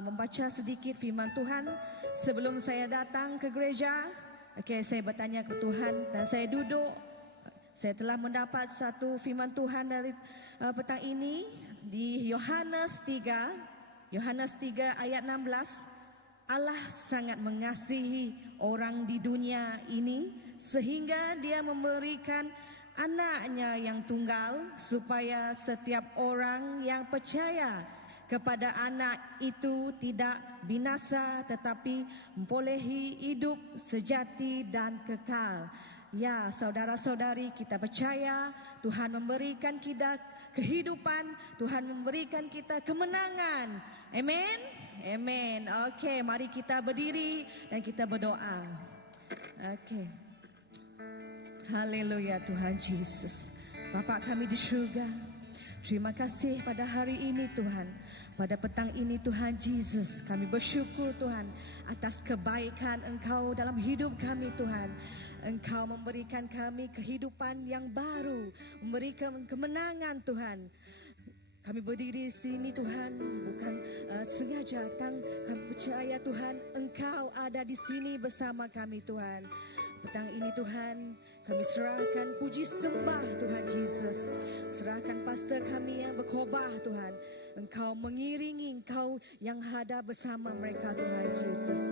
membaca sedikit firman Tuhan sebelum saya datang ke gereja. Okey, saya bertanya ke Tuhan dan saya duduk. Saya telah mendapat satu firman Tuhan dari petang ini di Yohanes 3 ayat 16. Allah sangat mengasihi orang di dunia ini sehingga dia memberikan anaknya yang tunggal supaya setiap orang yang percaya kepada anak itu tidak binasa tetapi memperolehi hidup sejati dan kekal. Ya, saudara-saudari, kita percaya Tuhan memberikan kita kehidupan, Tuhan memberikan kita kemenangan. Amen. Amen. Okey, mari kita berdiri dan kita berdoa. Okey. Haleluya Tuhan Yesus. Bapa kami di syurga, terima kasih pada hari ini Tuhan. Pada petang ini Tuhan Yesus, kami bersyukur Tuhan atas kebaikan Engkau dalam hidup kami Tuhan. Engkau memberikan kami kehidupan yang baru, memberikan kemenangan Tuhan. Kami berdiri di sini Tuhan bukan sengaja datang. Kami percaya Tuhan Engkau ada di sini bersama kami Tuhan. Petang ini Tuhan kami serahkan puji sembah Tuhan Yesus. Serahkan pastor kami yang berkhotbah Tuhan. Engkau mengiringi, Engkau yang ada bersama mereka Tuhan Yesus.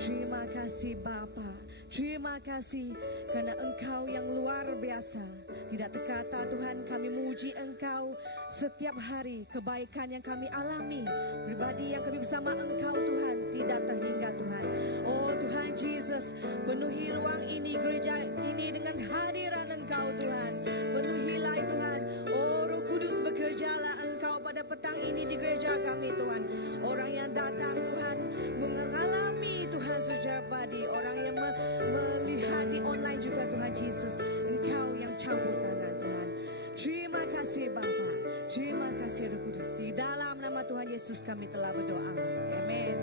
Terima kasih Bapa. Terima kasih karena Engkau yang luar biasa. Tidak terkata Tuhan, kami memuji Engkau setiap hari. Kebaikan yang kami alami, pribadi yang kami bersama Engkau Tuhan tidak terhingga Tuhan. Oh Tuhan Yesus, penuhi ruang ini, gereja ini dengan hadiran Engkau Tuhan. Penuhilah Tuhan. Oh Roh Kudus, bekerjalah Engkau pada petang ini di gereja kami Tuhan. Orang yang datang Tuhan mengalami Tuhan secara pribadi, orang yang melihat di online juga Tuhan Yesus, Engkau yang campur tangan Tuhan. Terima kasih Bapa, terima kasih Roh Kudus. Di dalam nama Tuhan Yesus kami telah berdoa. Amin.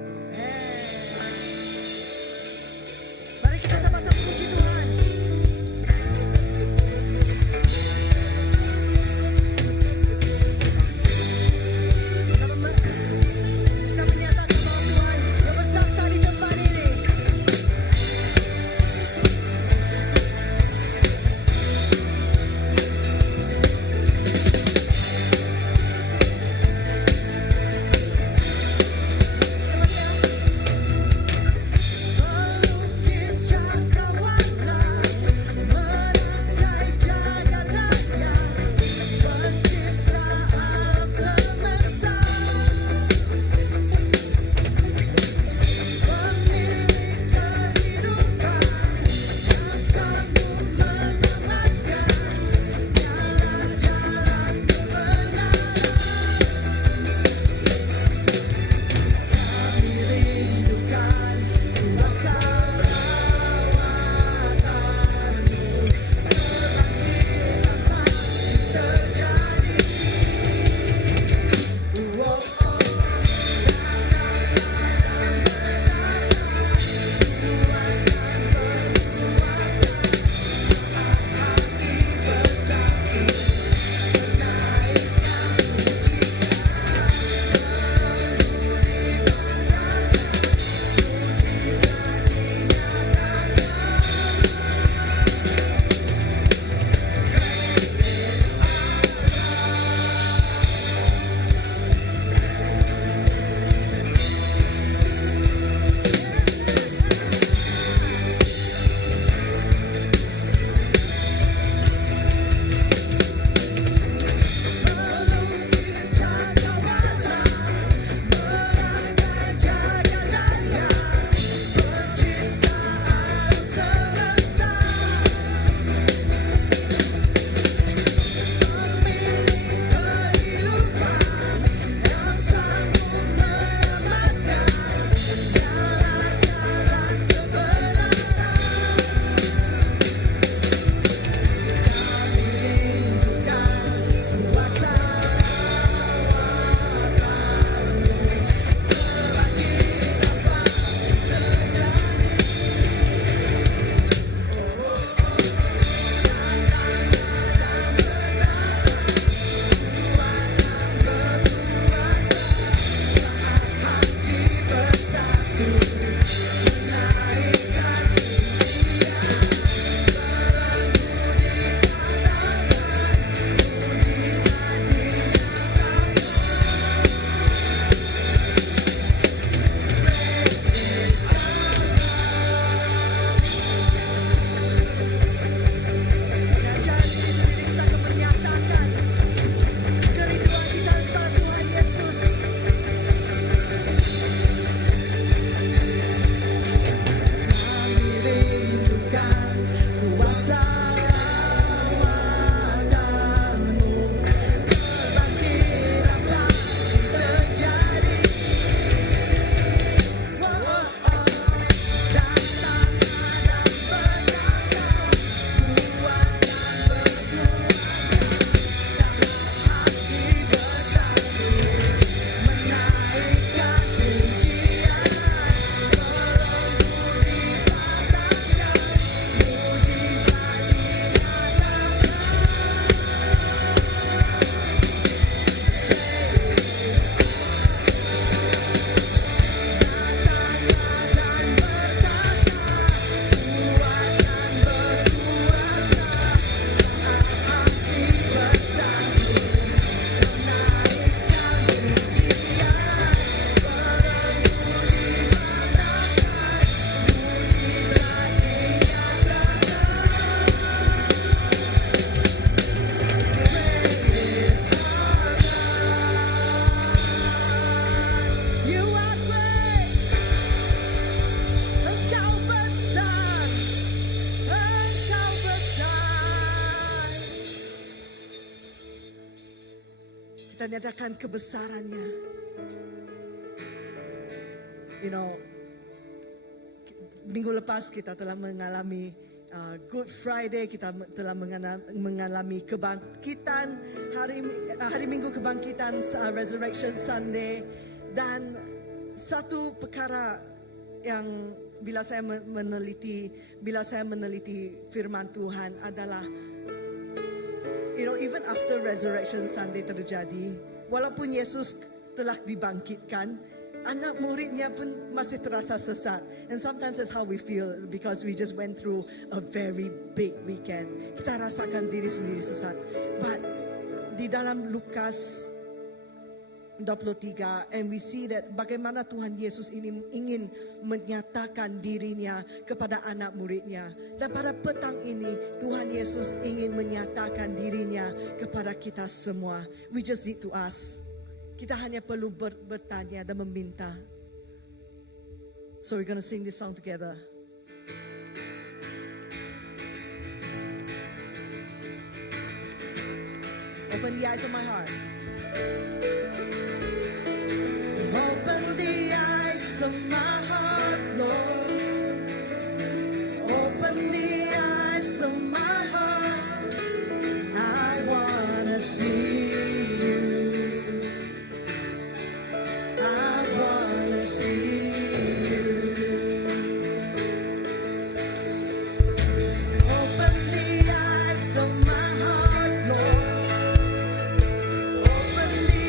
Mari kita sama-sama puji Tuhan. Cakrawala Kita nyatakan kebesarannya. You know, minggu lepas kita telah mengalami Good Friday, kita telah mengalami kebangkitan hari Minggu kebangkitan, Resurrection Sunday, dan satu perkara yang bila saya meneliti firman Tuhan adalah, you know, even after Resurrection Sunday terjadi, walaupun Yesus telah dibangkitkan, anak muridnya pun masih terasa sesat. And sometimes that's how we feel because we just went through a very big weekend. Kita rasakan diri sendiri sesat. But di dalam Lukas 23, and we see that bagaimana Tuhan Yesus ini ingin menyatakan dirinya kepada anak muridnya. Dan pada petang ini Tuhan Yesus ingin menyatakan dirinya kepada kita semua. We just need to ask. Kita hanya perlu bertanya dan meminta. So we're going to sing this song together. Open the eyes of my heart. Open the eyes of my heart, Lord. Open the eyes of my heart. I wanna see you. I wanna see you. Open the eyes of my heart, Lord. Open the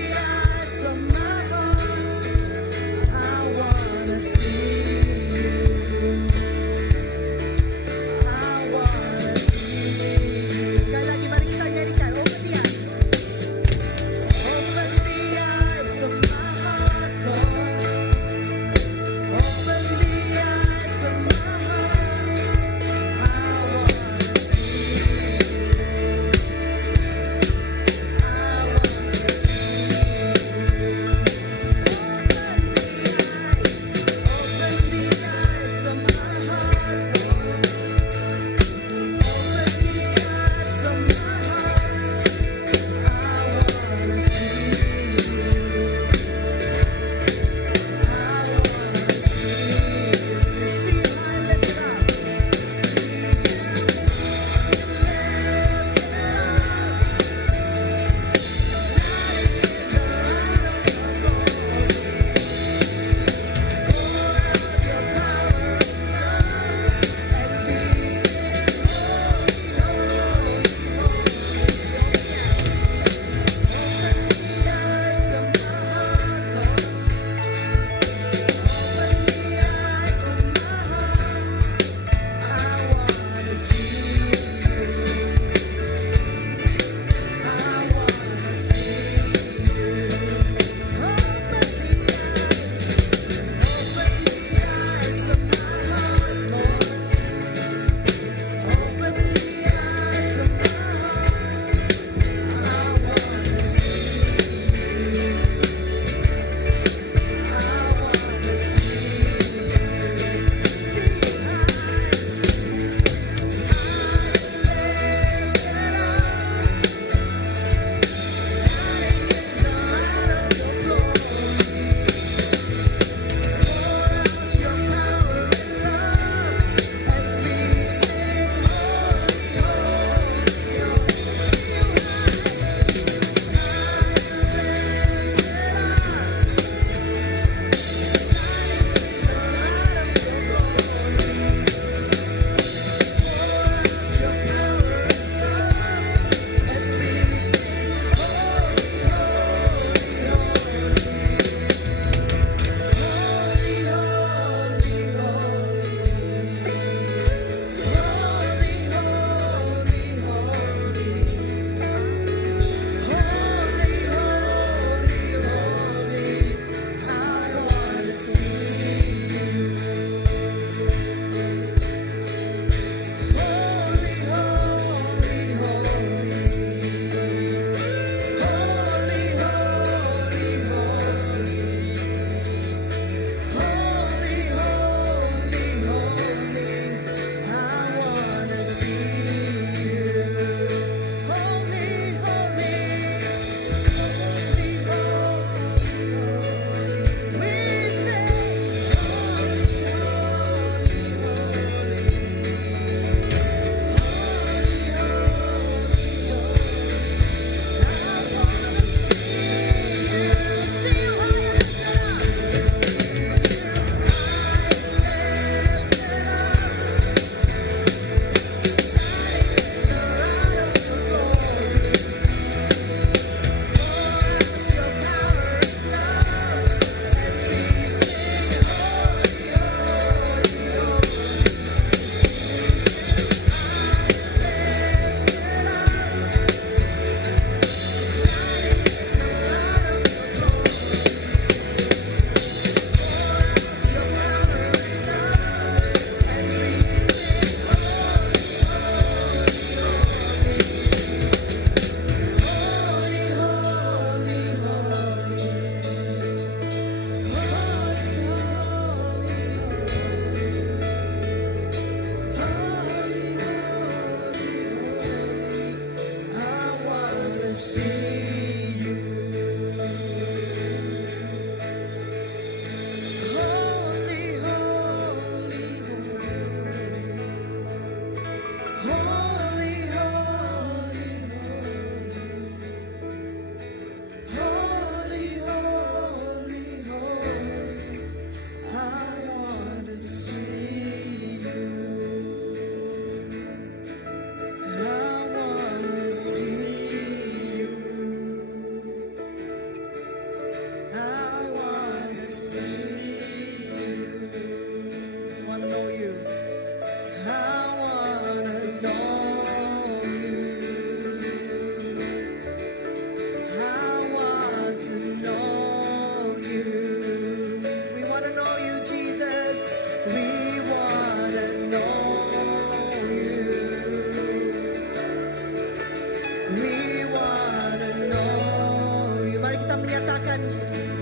We wanna know you. Mari kita menyatakan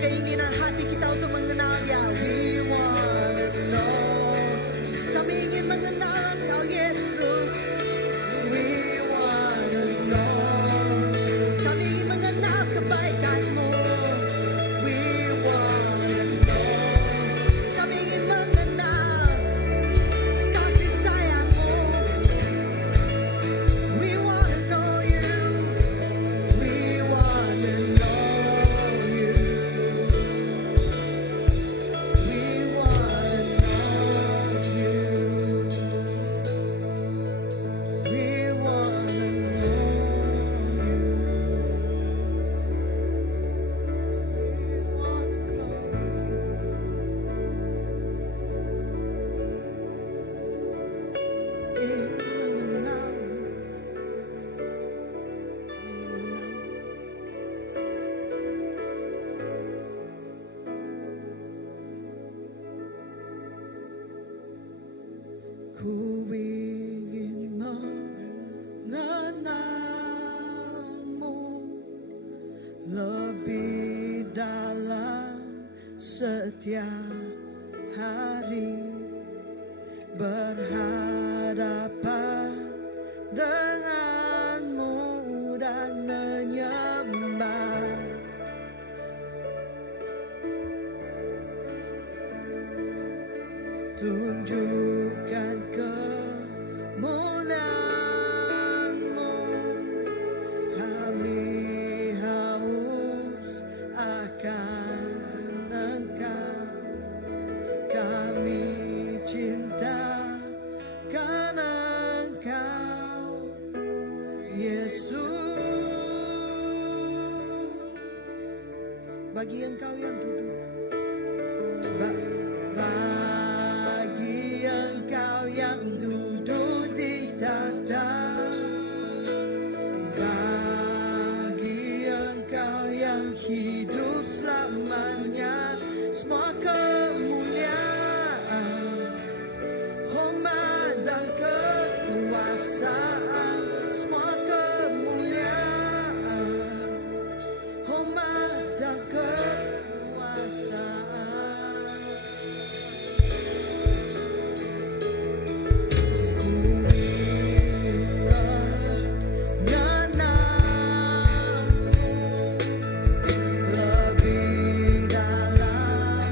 keinginan hati kita untuk mengenal Dia. We wanna know. Kami ingin mengenal Engkau Yesus. We wanna know. Kami ingin mengenal kebaikan-Mu. We wanna know. Kami ingin mengenal kasih sayang-Mu. We wanna know You. We wanna know You. We wanna know You. We wanna know You. We wanna know You. Ingin mengenal. Kami ingin mengenal. Ku ingin mengenalmu lebih dalam setiap hari, berhadapan denganmu dan menyembah. Tunjukkan kemuliaan-Mu. Kami haus akan Engkau. Kami cintakan Engkau, Yesus. Bagi Engkau yang duduk, bagi Engkau yang duduk di tahta, bagi Engkau yang hidup selamanya, semua kemuliaan, hormat dan kekuasaan, semua kemuliaan, hormat dan kekuasaan. Lebih dalam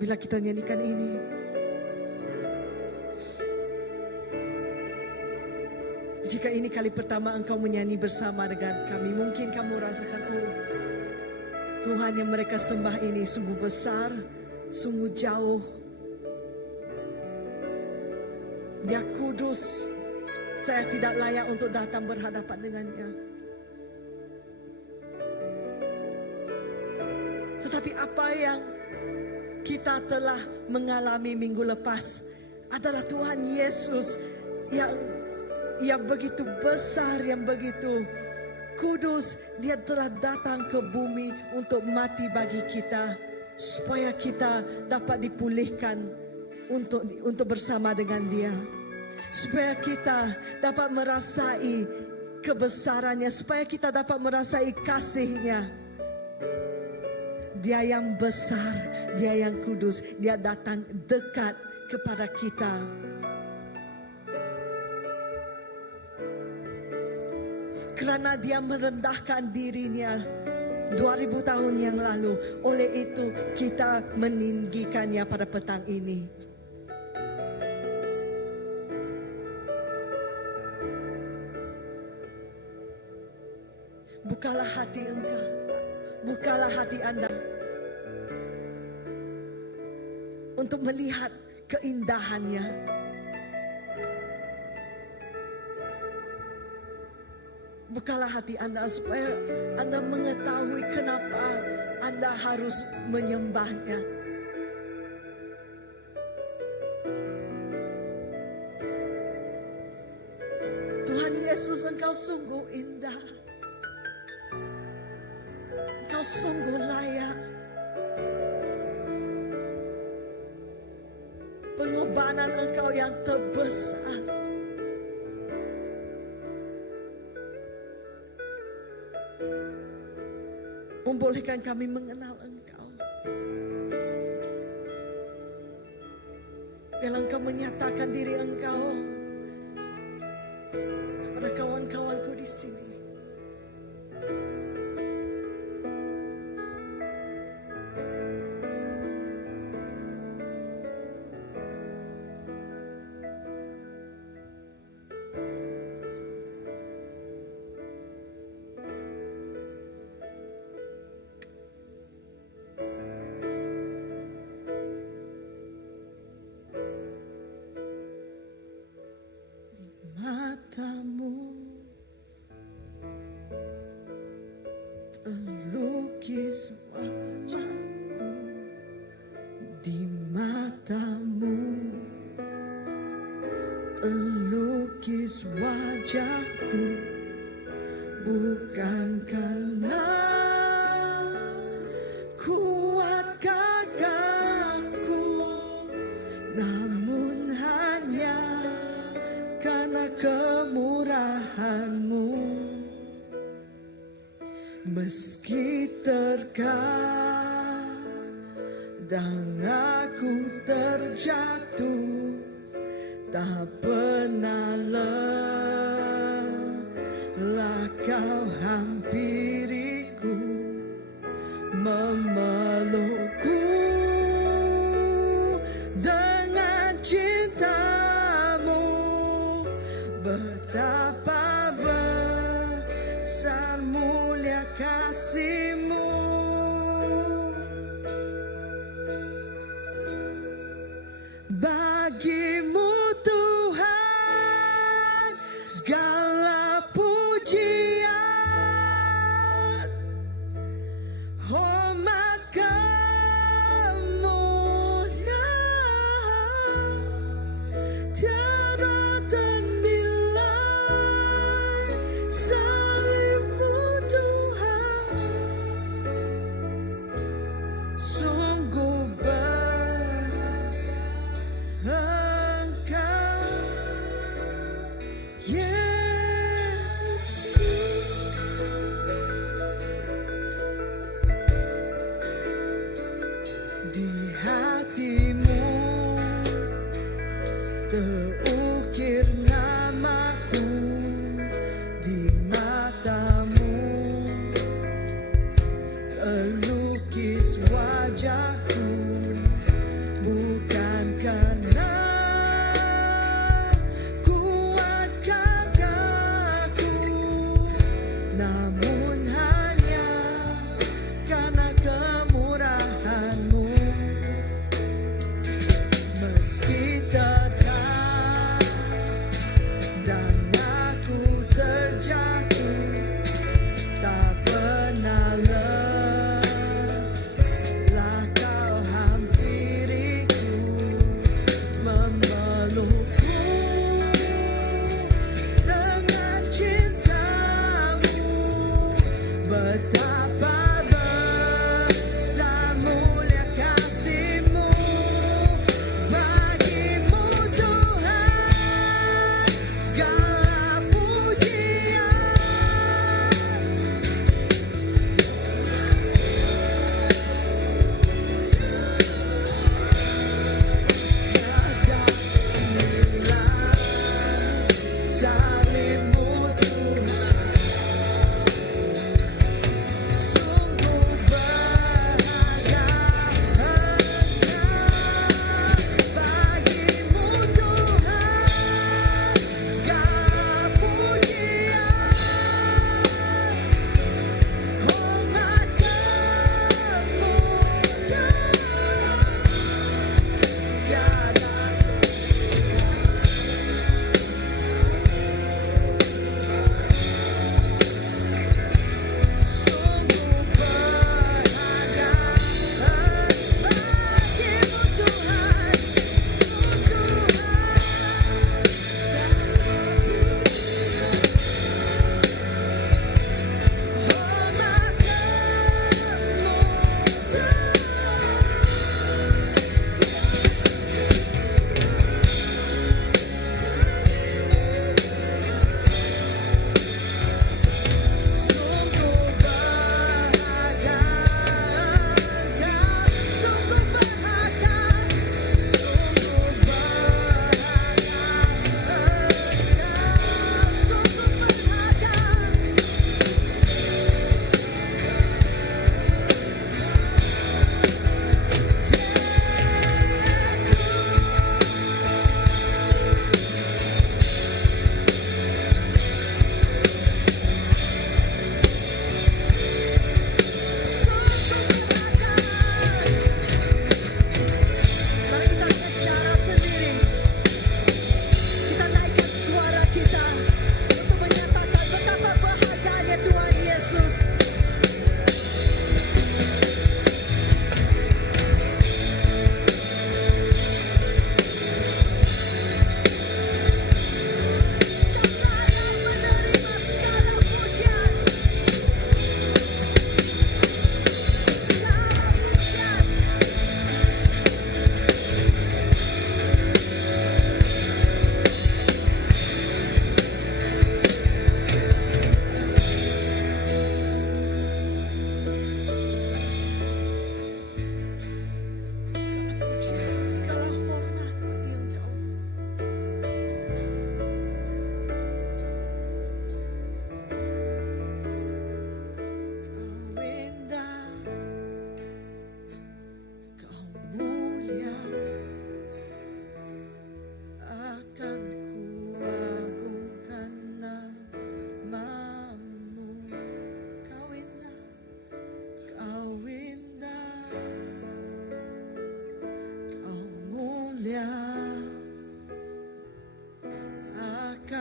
Bila kita nyanyikan ini, jika ini kali pertama engkau menyanyi bersama dengan kami, mungkin kamu rasakan, oh Tuhan yang mereka sembah ini sungguh besar, sungguh jauh. Dia kudus, saya tidak layak untuk datang berhadapan dengannya. Tetapi apa yang kita telah mengalami minggu lepas adalah Tuhan Yesus yang begitu besar, yang begitu kudus. Dia telah datang ke bumi untuk mati bagi kita, supaya kita dapat dipulihkan untuk bersama dengan Dia, supaya kita dapat merasai kebesarannya, supaya kita dapat merasai kasih-Nya. Dia yang besar, Dia yang kudus, Dia datang dekat kepada kita. Kerana Dia merendahkan dirinya 2000 tahun yang lalu, oleh itu kita meninggikannya pada petang ini. Bukalah hati engkau, bukalah hati Anda untuk melihat keindahannya. Bukalah hati Anda supaya Anda mengetahui kenapa Anda harus menyembahnya. Tuhan Yesus, Engkau sungguh indah. Engkau sungguh layak. Pengorbanan Engkau yang terbesar. Membolehkan kami mengenal Engkau. Biarlah Engkau menyatakan diri Engkau kepada kawan-kawanku di sini. Matamu terlukis wajahku, di matamu terlukis wajahku, bukan karena kuat gagahku, namun hanya karena kemurahan-Mu. Meski terkadang aku terjatuh, tak pernah lelah Kau hampiriku, memelukku dengan cinta-Mu. Betapa besar mulia kasih-Mu. Bagi-Mu Tuhan segala pujian, hormat kemuliaan tiada ternilai salib-Mu Tuhan. Sungguh Engkau, Yesus.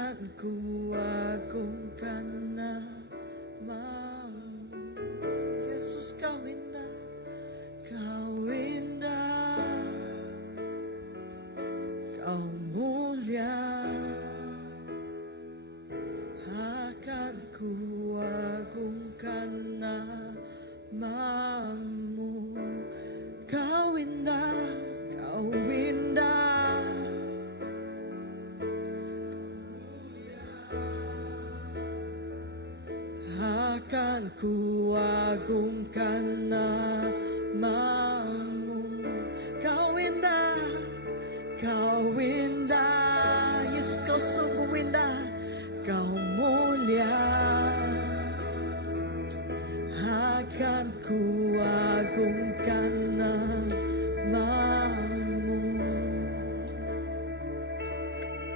Akan ku agungkan namamu. Yesus, kau indah, kau indah, kau mulia. Akan ku agungkan namamu. Kau indah, kau indah, akan ku agungkan namamu. Kau indah, kau indah, Yesus, kau sungguh indah, kau mulia. Akan ku agungkan namamu.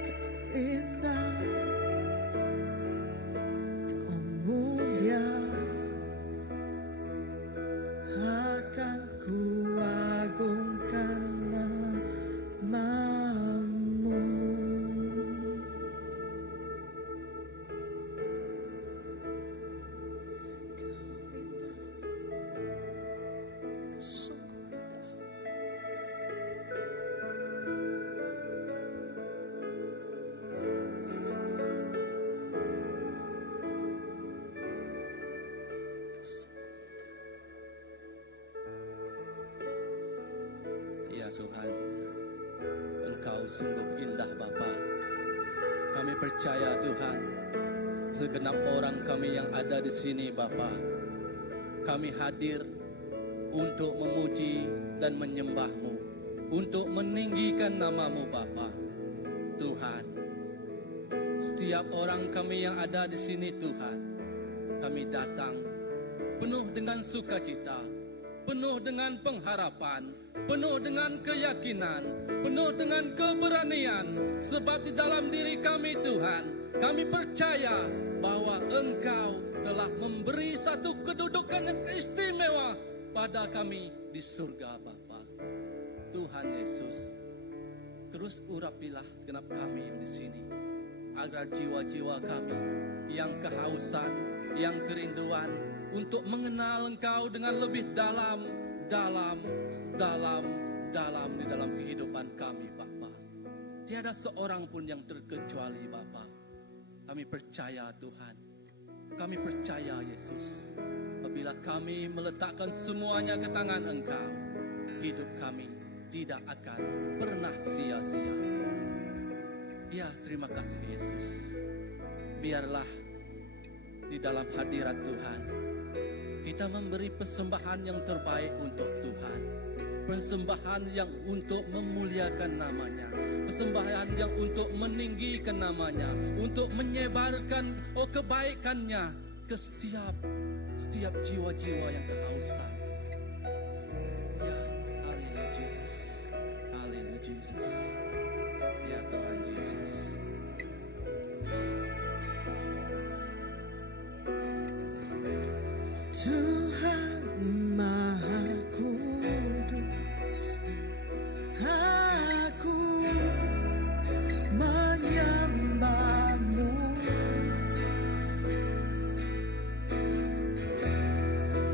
Kau indah, kau mulia. Akan ku agungkan namamu. Ya Tuhan, Engkau sungguh indah Bapa. Kami percaya Tuhan, segenap orang kami yang ada di sini Bapa, kami hadir untuk memuji dan menyembah-Mu, untuk meninggikan nama-Mu Bapa. Tuhan, setiap orang kami yang ada di sini Tuhan, kami datang penuh dengan sukacita, penuh dengan pengharapan, penuh dengan keyakinan, penuh dengan keberanian. Sebab di dalam diri kami Tuhan, kami percaya bahwa Engkau telah memberi satu kedudukan yang istimewa pada kami di surga Bapa. Tuhan Yesus, terus urapilah genap kami yang di sini, agar jiwa-jiwa kami yang kehausan, yang kerinduan untuk mengenal Engkau dengan lebih dalam di dalam kehidupan kami Bapa. Tiada seorang pun yang terkecuali Bapa. Kami percaya Tuhan, kami percaya Yesus, apabila kami meletakkan semuanya ke tangan Engkau, hidup kami tidak akan pernah sia-sia. Ya, terima kasih Yesus. Biarlah di dalam hadirat Tuhan kita memberi persembahan yang terbaik untuk Tuhan, persembahan yang untuk memuliakan namanya, persembahan yang untuk meninggikan namanya, untuk menyebarkan kebaikannya ke setiap jiwa-jiwa yang kehausan. Ya, haleluya Jesus, haleluya Jesus. Ya Tuhan Yesus. Tuhan Maha Kudus, aku menyembah-Mu.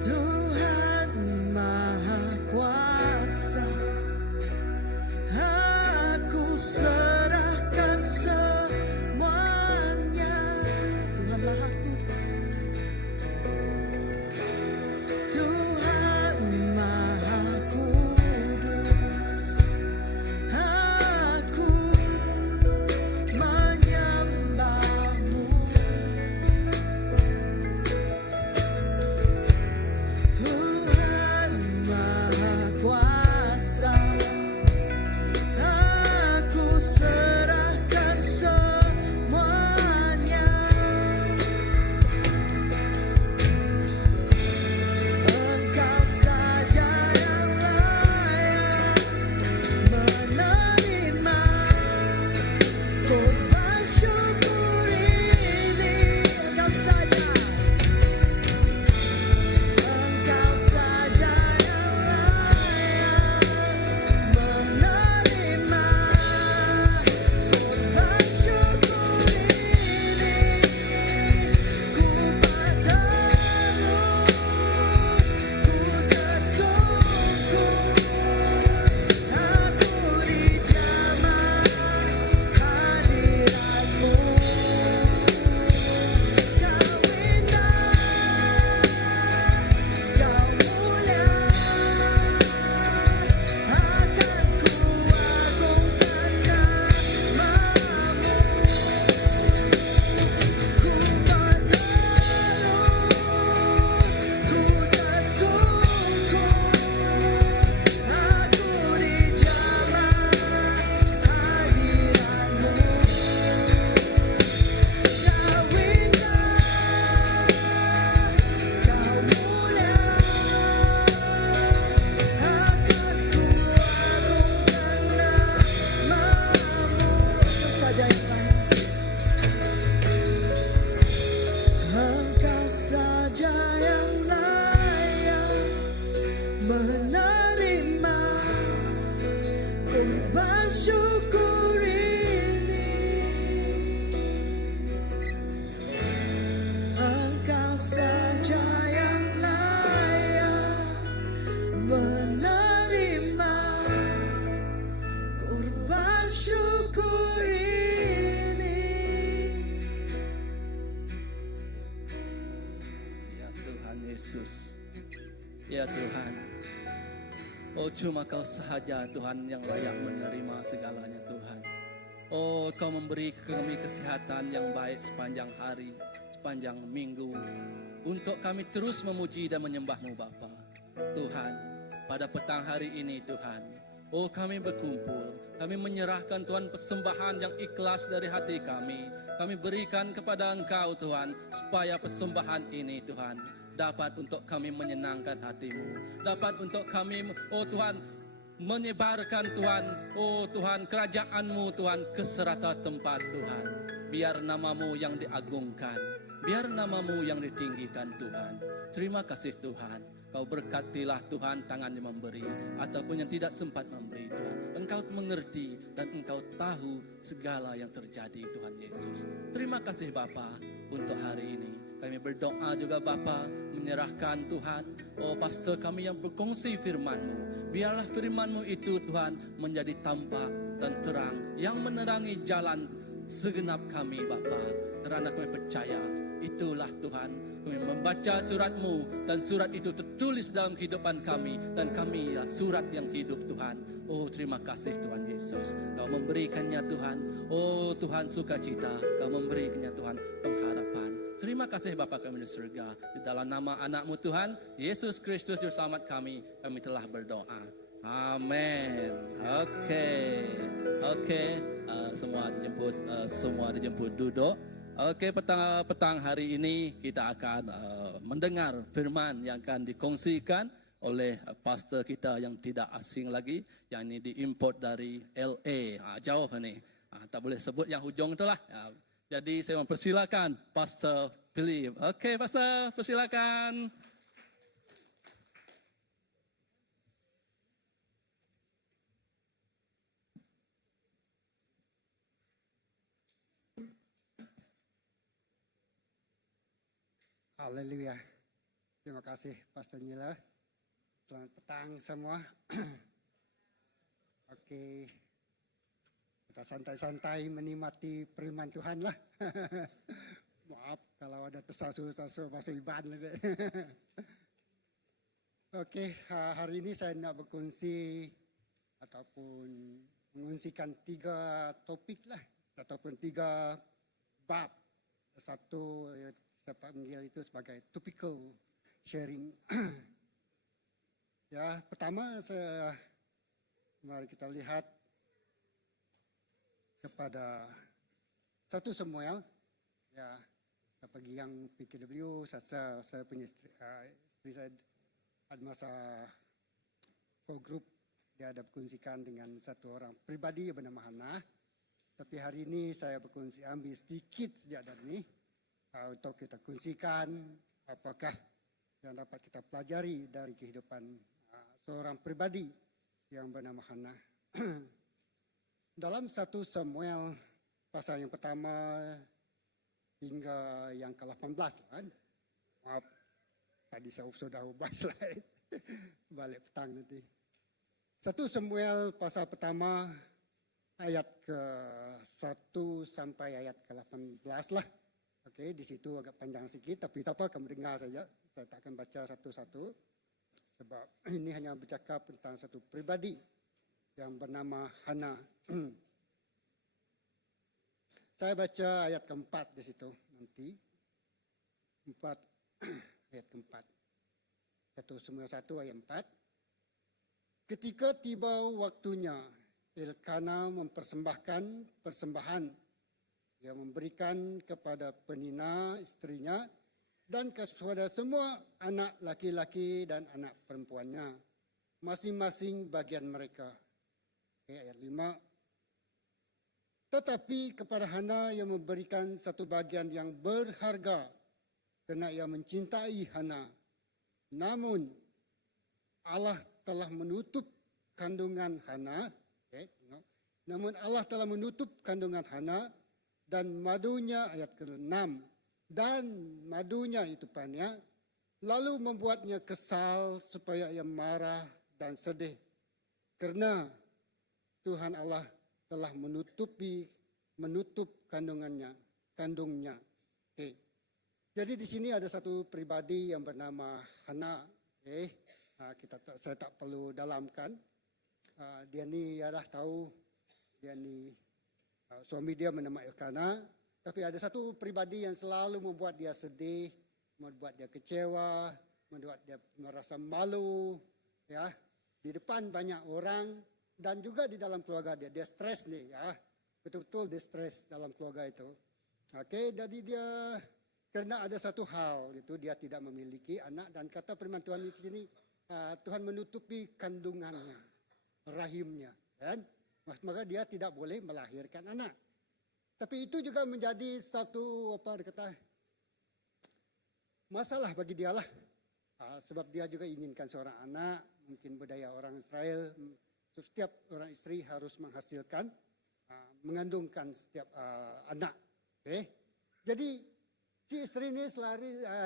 Tuhan Maha Kuasa, aku serahkan semuanya. Tuhan Maha Kudus, Yesus. Ya Tuhan, oh cuma Kau sahaja Tuhan yang layak menerima segalanya Tuhan. Oh Kau memberi kami kesehatan yang baik sepanjang hari, sepanjang minggu, untuk kami terus memuji dan menyembah-Mu Bapa. Tuhan, pada petang hari ini Tuhan, oh kami berkumpul, kami menyerahkan Tuhan persembahan yang ikhlas dari hati kami. Kami berikan kepada Engkau Tuhan, supaya persembahan ini Tuhan dapat untuk kami menyenangkan hati-Mu, dapat untuk kami, oh Tuhan, menyebarkan Tuhan, oh Tuhan, kerajaan-Mu Tuhan ke serata tempat Tuhan. Biar nama-Mu yang diagungkan, biar nama-Mu yang ditinggikan Tuhan. Terima kasih Tuhan. Kau berkatilah Tuhan tangan yang memberi ataupun yang tidak sempat memberi Tuhan. Engkau mengerti dan Engkau tahu segala yang terjadi Tuhan Yesus. Terima kasih Bapa untuk hari ini. Kami berdoa juga Bapa, menyerahkan Tuhan, oh pastor kami yang berkongsi firman-Mu. Biarlah firman-Mu itu Tuhan menjadi tampak dan terang yang menerangi jalan segenap kami Bapa. Kerana kami percaya itulah Tuhan, kami membaca surat-Mu dan surat itu tertulis dalam kehidupan kami, dan kami ya surat yang hidup Tuhan. Oh terima kasih Tuhan Yesus, Kau memberikannya Tuhan. Oh Tuhan sukacita, Kau memberikannya Tuhan pengharapan. Terima kasih Bapa kami di surga. Di dalam nama anak-Mu Tuhan Yesus Kristus Juru Selamat kami telah berdoa. Amin. Oke. Semua dijemput duduk. Oke, petang hari ini kita akan mendengar firman yang akan dikongsikan oleh pastor kita yang tidak asing lagi, yang ini diimport dari LA, jauh nih, tak boleh sebut yang hujung itulah. Jadi saya mempersilakan Pastor Philip. Oke, Pastor, persilakan. Haleluya. Terima kasih Pastor Nila. Selamat petang semua. Oke. Kita santai-santai menikmati firman Tuhan lah. Maaf kalau ada tersasul-sasul bahasa iban. Oke, hari ini saya nak berkongsi ataupun mengungsikan 3 topik lah. Ataupun 3 bab. Satu saya panggil itu sebagai topical sharing. Ya, pertama mari kita lihat kepada 1 Samuel. Ya, saya pergi yang PKW, saya punya istri saya ada masa pro group, dia ada berkongsikan dengan satu orang pribadi yang bernama Hana. Tapi hari ini saya berkongsi ambil sedikit sejak dari ini untuk kita kongsikan apakah yang dapat kita pelajari dari kehidupan seorang pribadi yang bernama Hana. Dalam 1 Samuel pasal yang pertama hingga yang ke-18 kan. Maaf, tadi saya sudah ubah slide. Balik petang nanti. 1 Samuel pasal pertama ayat ke-1 sampai ayat ke-18 lah. Oke, di situ agak panjang sedikit, tapi tak apa, kamu dengar saja. Saya tak akan baca satu-satu, sebab ini hanya bercakap tentang satu pribadi yang bernama Hana. Saya baca ayat keempat di situ nanti. 4 ayat keempat. 1 Samuel 1 ayat 4. Ketika tiba waktunya, Elkana mempersembahkan persembahan yang memberikan kepada penina istrinya dan kepada semua anak laki-laki dan anak perempuannya, masing-masing bagian mereka. Ayat 5. Tetapi kepada Hana yang memberikan satu bagian yang berharga, kerana ia mencintai Hana. Namun Allah telah menutup kandungan Hana. Namun Allah telah menutup kandungan Hana dan madunya, ayat ke-6, dan madunya itu pannya, lalu membuatnya kesal supaya ia marah dan sedih. Kerana Tuhan Allah telah menutup kandungnya. Okay. Jadi di sini ada satu pribadi yang bernama Hana. Saya tak perlu dalamkan. Dia ni ialah tahu, dia ni suami dia bernama Elkana. Tapi ada satu pribadi yang selalu membuat dia sedih, membuat dia kecewa, membuat dia merasa malu, ya, di depan banyak orang dan juga di dalam keluarga dia. Dia stres nih, ya, betul-betul dia stres dalam keluarga itu. Oke, jadi dia karena ada satu hal itu dia tidak memiliki anak dan kata firman Tuhan di sini Tuhan menutupi kandungannya, rahimnya, kan? Maka dia tidak boleh melahirkan anak. Tapi itu juga menjadi satu masalah bagi dia lah. Sebab dia juga inginkan seorang anak, mungkin budaya orang Israel, setiap orang istri harus menghasilkan, mengandungkan setiap anak. Okay? Jadi si istri ini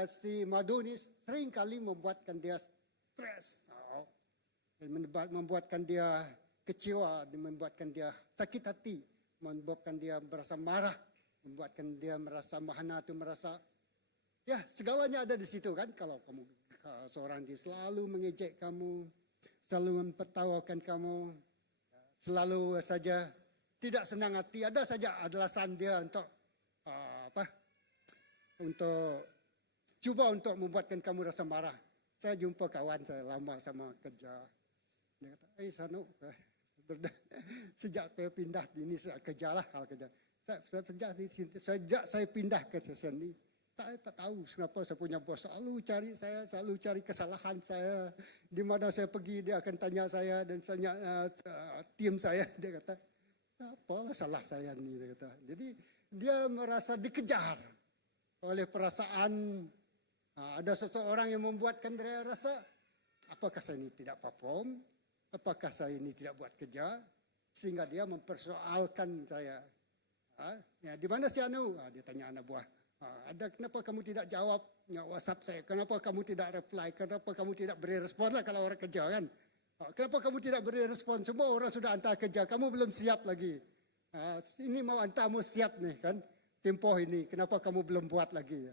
si Madu ini sering kali membuatkan dia stres, membuatkan dia kecewa, membuatkan dia sakit hati, membuatkan dia merasa marah, membuatkan dia merasa mahana itu merasa, ya segalanya ada di situ kan. Kalau kamu seorang dia selalu mengejek kamu, selalu mempertawakan kamu, selalu saja tidak senang hati, ada saja alasan dia untuk untuk cuba untuk membuatkan kamu rasa marah. Saya jumpa kawan saya lama sama kerja. Dia kata, Sanu, sejak saya pindah di ini saya kerja lah hal kerja. Sejak saya pindah ke sini, saya tak tahu kenapa saya punya bos selalu cari kesalahan saya. Di mana saya pergi dia akan tanya saya dan tanya tim saya. Dia kata, apalah salah saya ni, dia kata. Jadi dia merasa dikejar oleh perasaan ada seseorang yang membuatkan dia rasa, apakah saya ini tidak perform, apakah saya ini tidak buat kerja, sehingga dia mempersoalkan saya. Ya, di mana si Anu? Dia tanya anak buah. Ada kenapa kamu tidak jawab WhatsApp saya? Kenapa kamu tidak reply? Kenapa kamu tidak beri respon lah kalau orang kerja kan? Kenapa kamu tidak beri respon? Semua orang sudah hantar kerja, kamu belum siap lagi. Ini mau hantarmu siap nih kan? Tempoh ini, kenapa kamu belum buat lagi?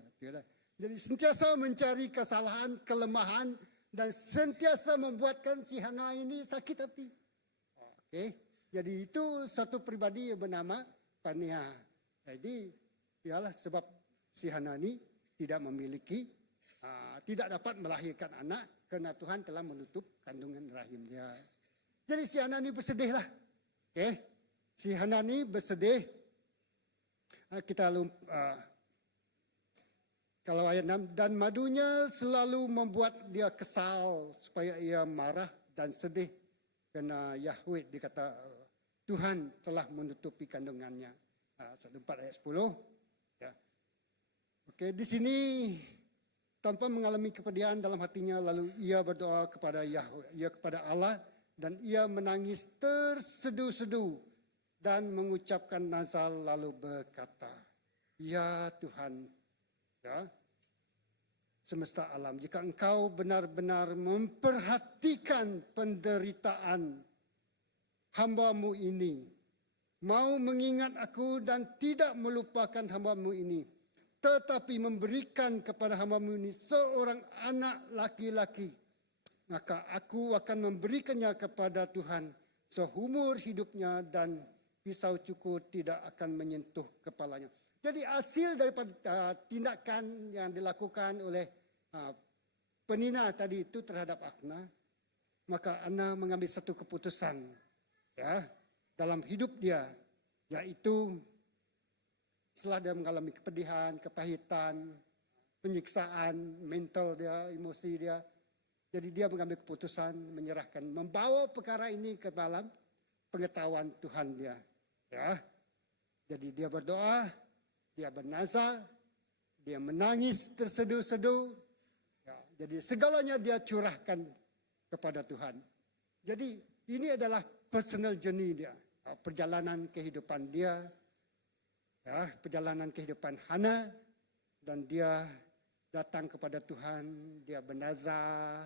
Jadi sentiasa mencari kesalahan, kelemahan, dan sentiasa membuatkan si Hana ini sakit hati. Oke, jadi itu satu pribadi yang bernama Pania. Jadi, ialah sebab si Hana ini tidak memiliki, tidak dapat melahirkan anak, karena Tuhan telah menutup kandungan rahim dia. Jadi si Hana ini bersedih lah. Oke, si Hana ini bersedih. Kita kalau ayat 6, dan madunya selalu membuat dia kesal supaya ia marah dan sedih karena Yahweh dikata Tuhan telah menutupi kandungannya. 1:4 ayat 10. Ya. Oke, di sini tanpa mengalami kepedihan dalam hatinya lalu ia berdoa kepada Yahweh, ia kepada Allah dan ia menangis terseduh-seduh dan mengucapkan nazar lalu berkata, ya Tuhan, ya, semesta alam, jika engkau benar-benar memperhatikan penderitaan hamba-Mu ini, mau mengingat aku dan tidak melupakan hamba-Mu ini, tetapi memberikan kepada hamba-Mu ini seorang anak laki-laki, maka aku akan memberikannya kepada Tuhan seumur hidupnya dan pisau cukur tidak akan menyentuh kepalanya. Jadi hasil daripada tindakan yang dilakukan oleh penina tadi itu terhadap Akna, maka Ana mengambil satu keputusan ya dalam hidup dia, yaitu setelah dia mengalami kepedihan, kepahitan, penyiksaan mental dia, emosi dia, jadi dia mengambil keputusan menyerahkan, membawa perkara ini ke dalam pengetahuan Tuhan dia. Ya, jadi dia berdoa, dia bernazar, dia menangis terseduh-seduh. Ya, jadi segalanya dia curahkan kepada Tuhan. Jadi ini adalah personal journey dia, perjalanan kehidupan dia, ya, perjalanan kehidupan Hana, dan dia datang kepada Tuhan, dia bernazar,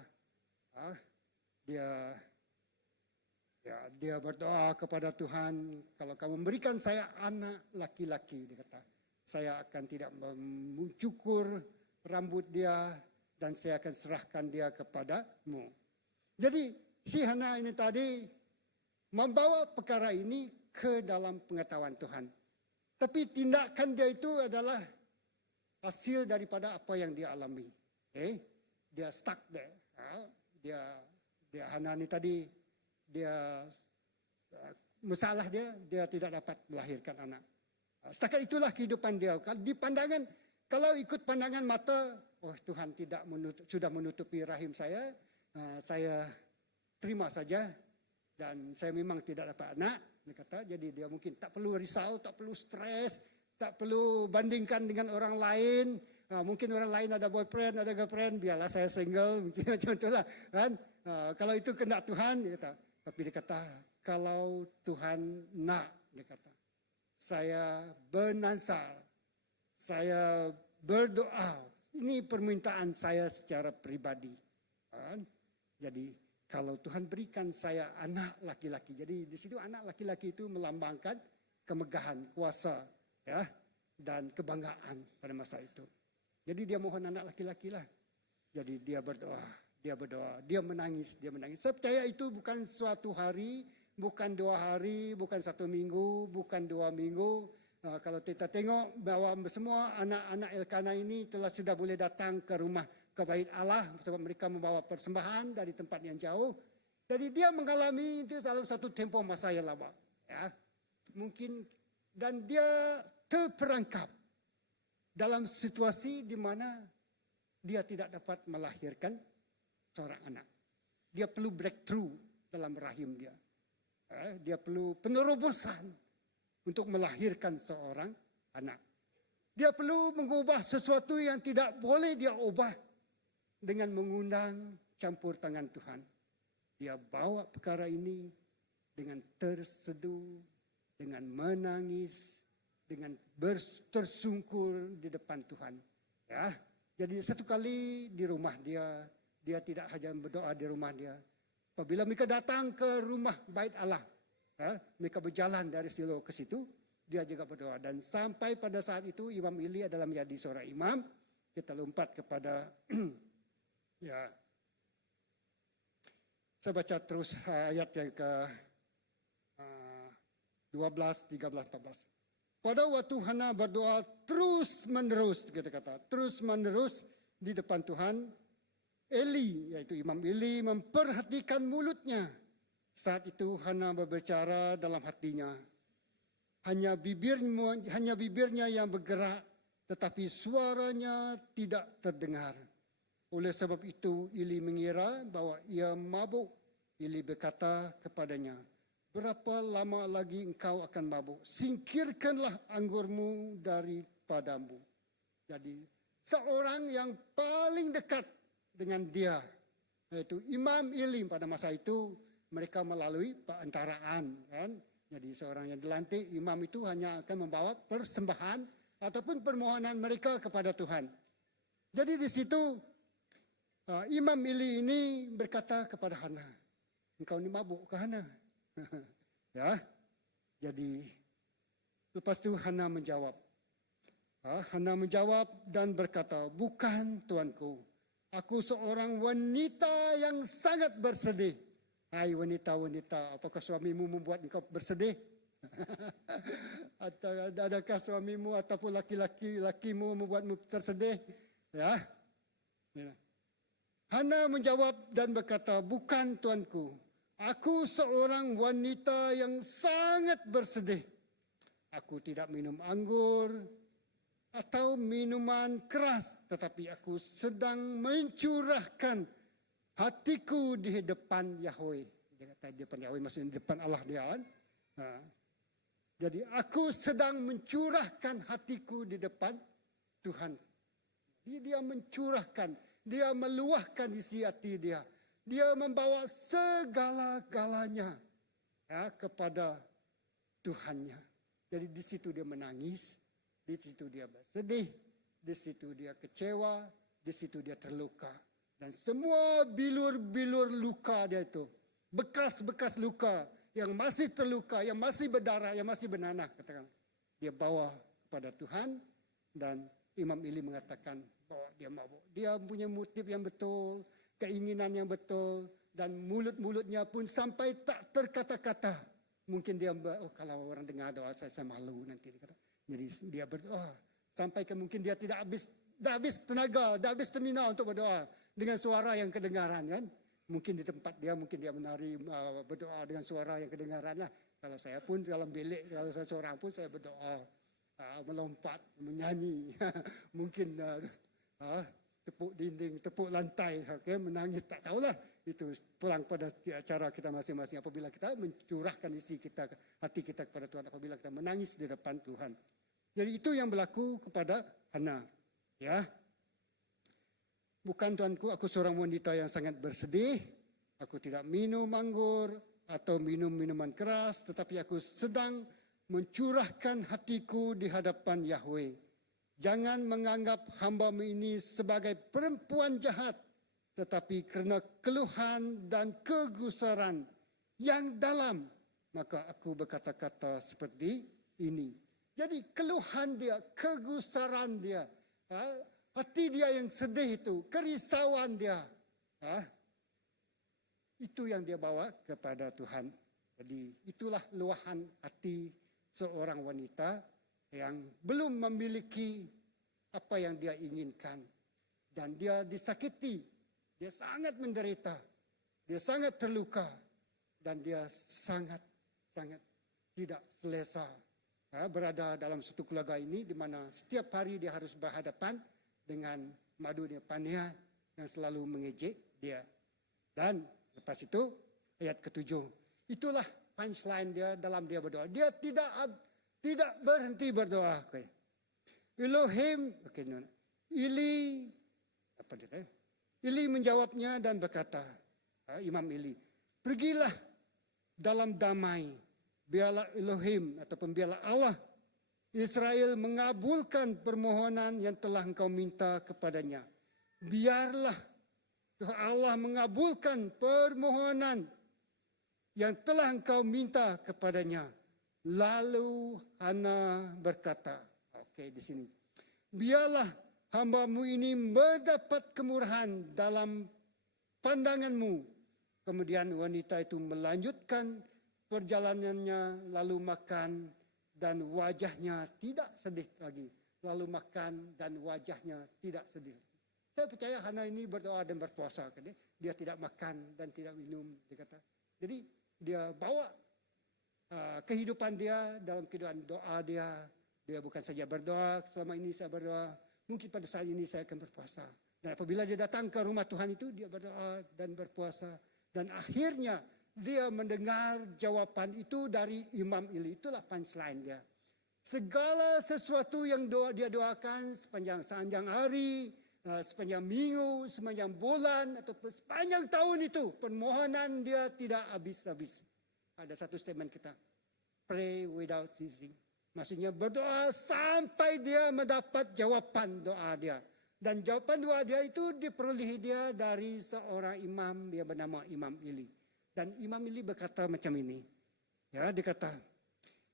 dia berdoa kepada Tuhan, kalau kamu memberikan saya anak laki-laki, dia kata, saya akan tidak mencukur rambut dia dan saya akan serahkan dia kepadamu. Jadi si Hana ini tadi membawa perkara ini ke dalam pengetahuan Tuhan. Tapi tindakan dia itu adalah hasil daripada apa yang dia alami. Dia stuck there. Dia Hana ini tadi dia masalah dia tidak dapat melahirkan anak. Setakat itulah kehidupan dia. Kalau ikut pandangan mata, oh Tuhan sudah menutupi rahim saya terima saja dan saya memang tidak dapat anak. Dia kata, jadi dia mungkin tak perlu risau, tak perlu stres, tak perlu bandingkan dengan orang lain. Mungkin orang lain ada boyfriend, ada girlfriend, biarlah saya single, mungkin macam itulah kan. Kalau itu kehendak Tuhan, dia kata. Tapi dia kata, kalau Tuhan nak, dia kata, saya bernasar, saya berdoa. Ini permintaan saya secara pribadi. Kan? Jadi kalau Tuhan berikan saya anak laki-laki, jadi di situ anak laki-laki itu melambangkan kemegahan, kuasa, ya, dan kebanggaan pada masa itu. Jadi dia mohon anak laki-laki lah. Jadi dia berdoa, dia menangis. Saya percaya itu bukan suatu hari, bukan 2 hari, bukan 1 minggu, bukan 2 minggu. Kalau kita tengok bahwa semua anak-anak Elkana ini sudah boleh datang ke rumah ke bait Allah sebab mereka membawa persembahan dari tempat yang jauh. Jadi dia mengalami itu dalam satu tempoh masa yang lama, ya. Mungkin dan dia terperangkap dalam situasi di mana dia tidak dapat melahirkan seorang anak. Dia perlu breakthrough dalam rahim dia. Dia perlu penerobosan untuk melahirkan seorang anak. Dia perlu mengubah sesuatu yang tidak boleh dia ubah dengan mengundang campur tangan Tuhan. Dia bawa perkara ini dengan terseduh, dengan menangis, dengan tersungkur di depan Tuhan. Ya, jadi satu kali di rumah dia tidak hanya berdoa di rumah dia. Apabila mereka datang ke rumah bait Allah, mereka berjalan dari Silo ke situ, dia juga berdoa. Dan sampai pada saat itu Imam Ili adalah menjadi seorang imam. Kita lompat kepada ya. Saya baca terus ayat yang ke 12, 13, 14. Pada waktu Hana berdoa terus menerus, kita kata terus menerus di depan Tuhan, Eli, yaitu Imam Eli, memperhatikan mulutnya. Saat itu Hana berbicara dalam hatinya. Hanya bibirnya yang bergerak, tetapi suaranya tidak terdengar. Oleh sebab itu Eli mengira bahwa ia mabuk. Eli berkata kepadanya, berapa lama lagi engkau akan mabuk? Singkirkanlah anggurmu daripadamu. Jadi seorang yang paling dekat dengan dia, yaitu Imam Eli pada masa itu, mereka melalui perantaraan. Kan? Jadi seorang yang dilantik, imam itu hanya akan membawa persembahan ataupun permohonan mereka kepada Tuhan. Jadi di situ Imam Eli ini berkata kepada Hana, engkau ni mabuk ke Hana? Ya, jadi lepas itu Hana menjawab. Hana menjawab dan berkata, bukan tuanku, aku seorang wanita yang sangat bersedih. Hai wanita-wanita, apakah suamimu membuat engkau bersedih? Atau adakah suamimu ataupun laki-lakimu membuatmu tersedih? Ya. Hana menjawab dan berkata, bukan tuanku, aku seorang wanita yang sangat bersedih. Aku tidak minum anggur atau minuman keras, tetapi aku sedang mencurahkan hatiku di depan Yahweh. Dia kata di depan Yahweh maksudnya di depan Allah dia kan. Jadi aku sedang mencurahkan hatiku di depan Tuhan. Dia mencurahkan, dia meluahkan isi hati dia. Dia membawa segala-galanya kepada Tuhannya. Jadi di situ dia menangis, di situ dia bersedih, di situ dia kecewa, di situ dia terluka. Dan semua bilur-bilur luka dia itu, bekas-bekas luka yang masih terluka, yang masih berdarah, yang masih bernanah, katakan, dia bawa kepada Tuhan dan Imam Eli mengatakan bahwa dia mabuk. Dia punya motif yang betul, keinginan yang betul, dan mulut-mulutnya pun sampai tak terkata-kata. Mungkin dia, kalau orang dengar doa saya malu nanti. Dia kata. Jadi dia berdoa. Sampai ke mungkin dia dah habis tenaga, dah habis stamina untuk berdoa. Dengan suara yang kedengaran kan. Mungkin di tempat dia, mungkin dia menari, berdoa dengan suara yang kedengaran lah. Kalau saya pun dalam bilik, kalau saya seorang pun saya berdoa. Melompat, menyanyi, mungkin tepuk dinding, tepuk lantai, okay, menangis, tak tahulah. Itu pulang pada cara kita masing-masing. Apabila kita mencurahkan isi kita, hati kita kepada Tuhan, apabila kita menangis di depan Tuhan. Jadi itu yang berlaku kepada Hana. Ya, bukan tuanku, aku seorang wanita yang sangat bersedih. Aku tidak minum anggur atau minum minuman keras, tetapi aku sedang mencurahkan hatiku di hadapan Yahweh. Jangan menganggap hamba-Mu ini sebagai perempuan jahat, tetapi kerana keluhan dan kegusaran yang dalam, maka aku berkata-kata seperti ini. Jadi keluhan dia, kegusaran dia, hati dia yang sedih itu, kerisauan dia, itu yang dia bawa kepada Tuhan. Jadi itulah luahan hati seorang wanita yang belum memiliki apa yang dia inginkan. Dan dia disakiti, dia sangat menderita, dia sangat terluka, dan dia sangat tidak selesa berada dalam satu keluarga ini di mana setiap hari dia harus berhadapan dengan Madunia Pania yang selalu mengejek dia. Dan lepas itu ayat ke-7. Itulah punchline dia dalam dia berdoa. Dia tidak berhenti berdoa. Okay. Elohim, Eli, apa dia? Eli menjawabnya dan berkata, Imam Eli, pergilah dalam damai, biarlah Elohim ataupun biarlah Allah Israel mengabulkan permohonan yang telah engkau minta kepadanya. Biarlah Allah mengabulkan permohonan yang telah engkau minta kepadanya. Lalu Hana berkata, di sini. Biarlah hamba-Mu ini mendapat kemurahan dalam pandangan-Mu. Kemudian wanita itu melanjutkan perjalanannya, lalu makan dan wajahnya tidak sedih lagi. Lalu makan dan wajahnya tidak sedih. Saya percaya Hana ini berdoa dan berpuasa. Dia tidak makan dan tidak minum. Dia kata. Jadi dia bawa kehidupan dia dalam kehidupan doa dia. Dia bukan saja berdoa, selama ini saya berdoa. Mungkin pada saat ini saya akan berpuasa. Dan apabila dia datang ke rumah Tuhan itu, dia berdoa dan berpuasa. Dan akhirnya dia mendengar jawaban itu dari Imam Eli. Itulah punchline dia. Segala sesuatu yang dia doakan sepanjang hari, sepanjang minggu, sepanjang bulan, atau sepanjang tahun itu, permohonan dia tidak habis-habis. Ada satu statement kita, pray without ceasing. Maksudnya berdoa sampai dia mendapat jawaban doa dia. Dan jawaban doa dia itu diperolehi dia dari seorang imam yang bernama Imam Eli. Dan Imam Eli berkata macam ini. Ya, dia kata,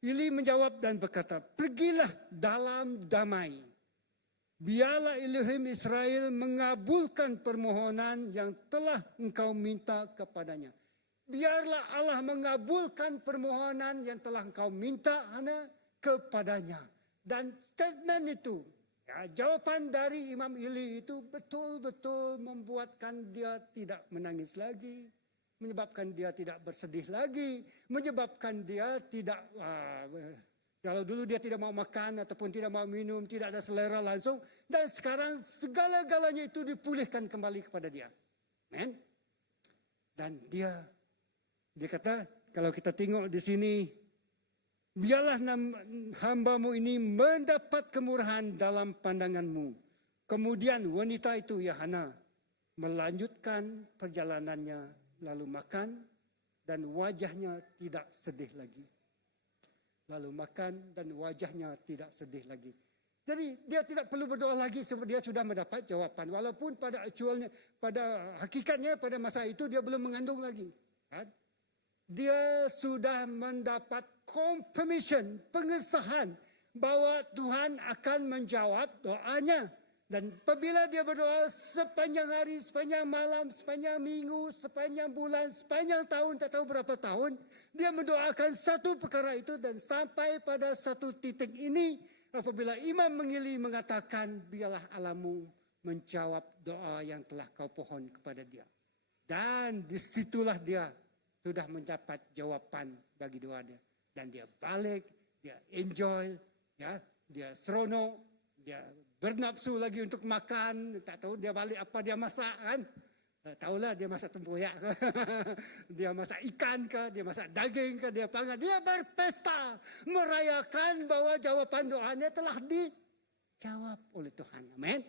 Eli menjawab dan berkata, pergilah dalam damai. Biarlah Elohim Israel mengabulkan permohonan yang telah engkau minta kepadanya. Biarlah Allah mengabulkan permohonan yang telah engkau minta kepadanya. Dan statement itu, jawaban dari Imam Eli itu betul-betul membuatkan dia tidak menangis lagi. Menyebabkan dia tidak bersedih lagi. Menyebabkan dia tidak, kalau dulu dia tidak mau makan ataupun tidak mau minum, tidak ada selera langsung. Dan sekarang segala-galanya itu dipulihkan kembali kepada dia. Amen. Dan dia kata, kalau kita tengok di sini, biarlah hamba-Mu ini mendapat kemurahan dalam pandangan-Mu. Kemudian wanita itu, Hana, melanjutkan perjalanannya, lalu makan, dan wajahnya tidak sedih lagi. Lalu makan, dan wajahnya tidak sedih lagi. Jadi dia tidak perlu berdoa lagi sebab dia sudah mendapat jawaban. Walaupun pada hakikatnya pada masa itu dia belum mengandung lagi. Kan? Dia sudah mendapat confirmation, pengesahan bahwa Tuhan akan menjawab doanya. Dan apabila dia berdoa sepanjang hari, sepanjang malam, sepanjang minggu, sepanjang bulan, sepanjang tahun, tak tahu berapa tahun, dia mendoakan satu perkara itu dan sampai pada satu titik ini, apabila imam mengiling mengatakan, biarlah Allahmu menjawab doa yang telah kau pohon kepada dia. Dan disitulah dia sudah mendapat jawaban bagi doa dia. Dan dia balik, dia enjoy, ya, dia seronok, dia bernafsu lagi untuk makan, tak tahu dia balik apa dia masak kan. Tahulah dia masak tempoyak ke, dia masak ikan ke, dia masak daging ke, dia pangan. Dia berpesta, merayakan bahwa jawaban doanya telah dijawab oleh Tuhan. Amin.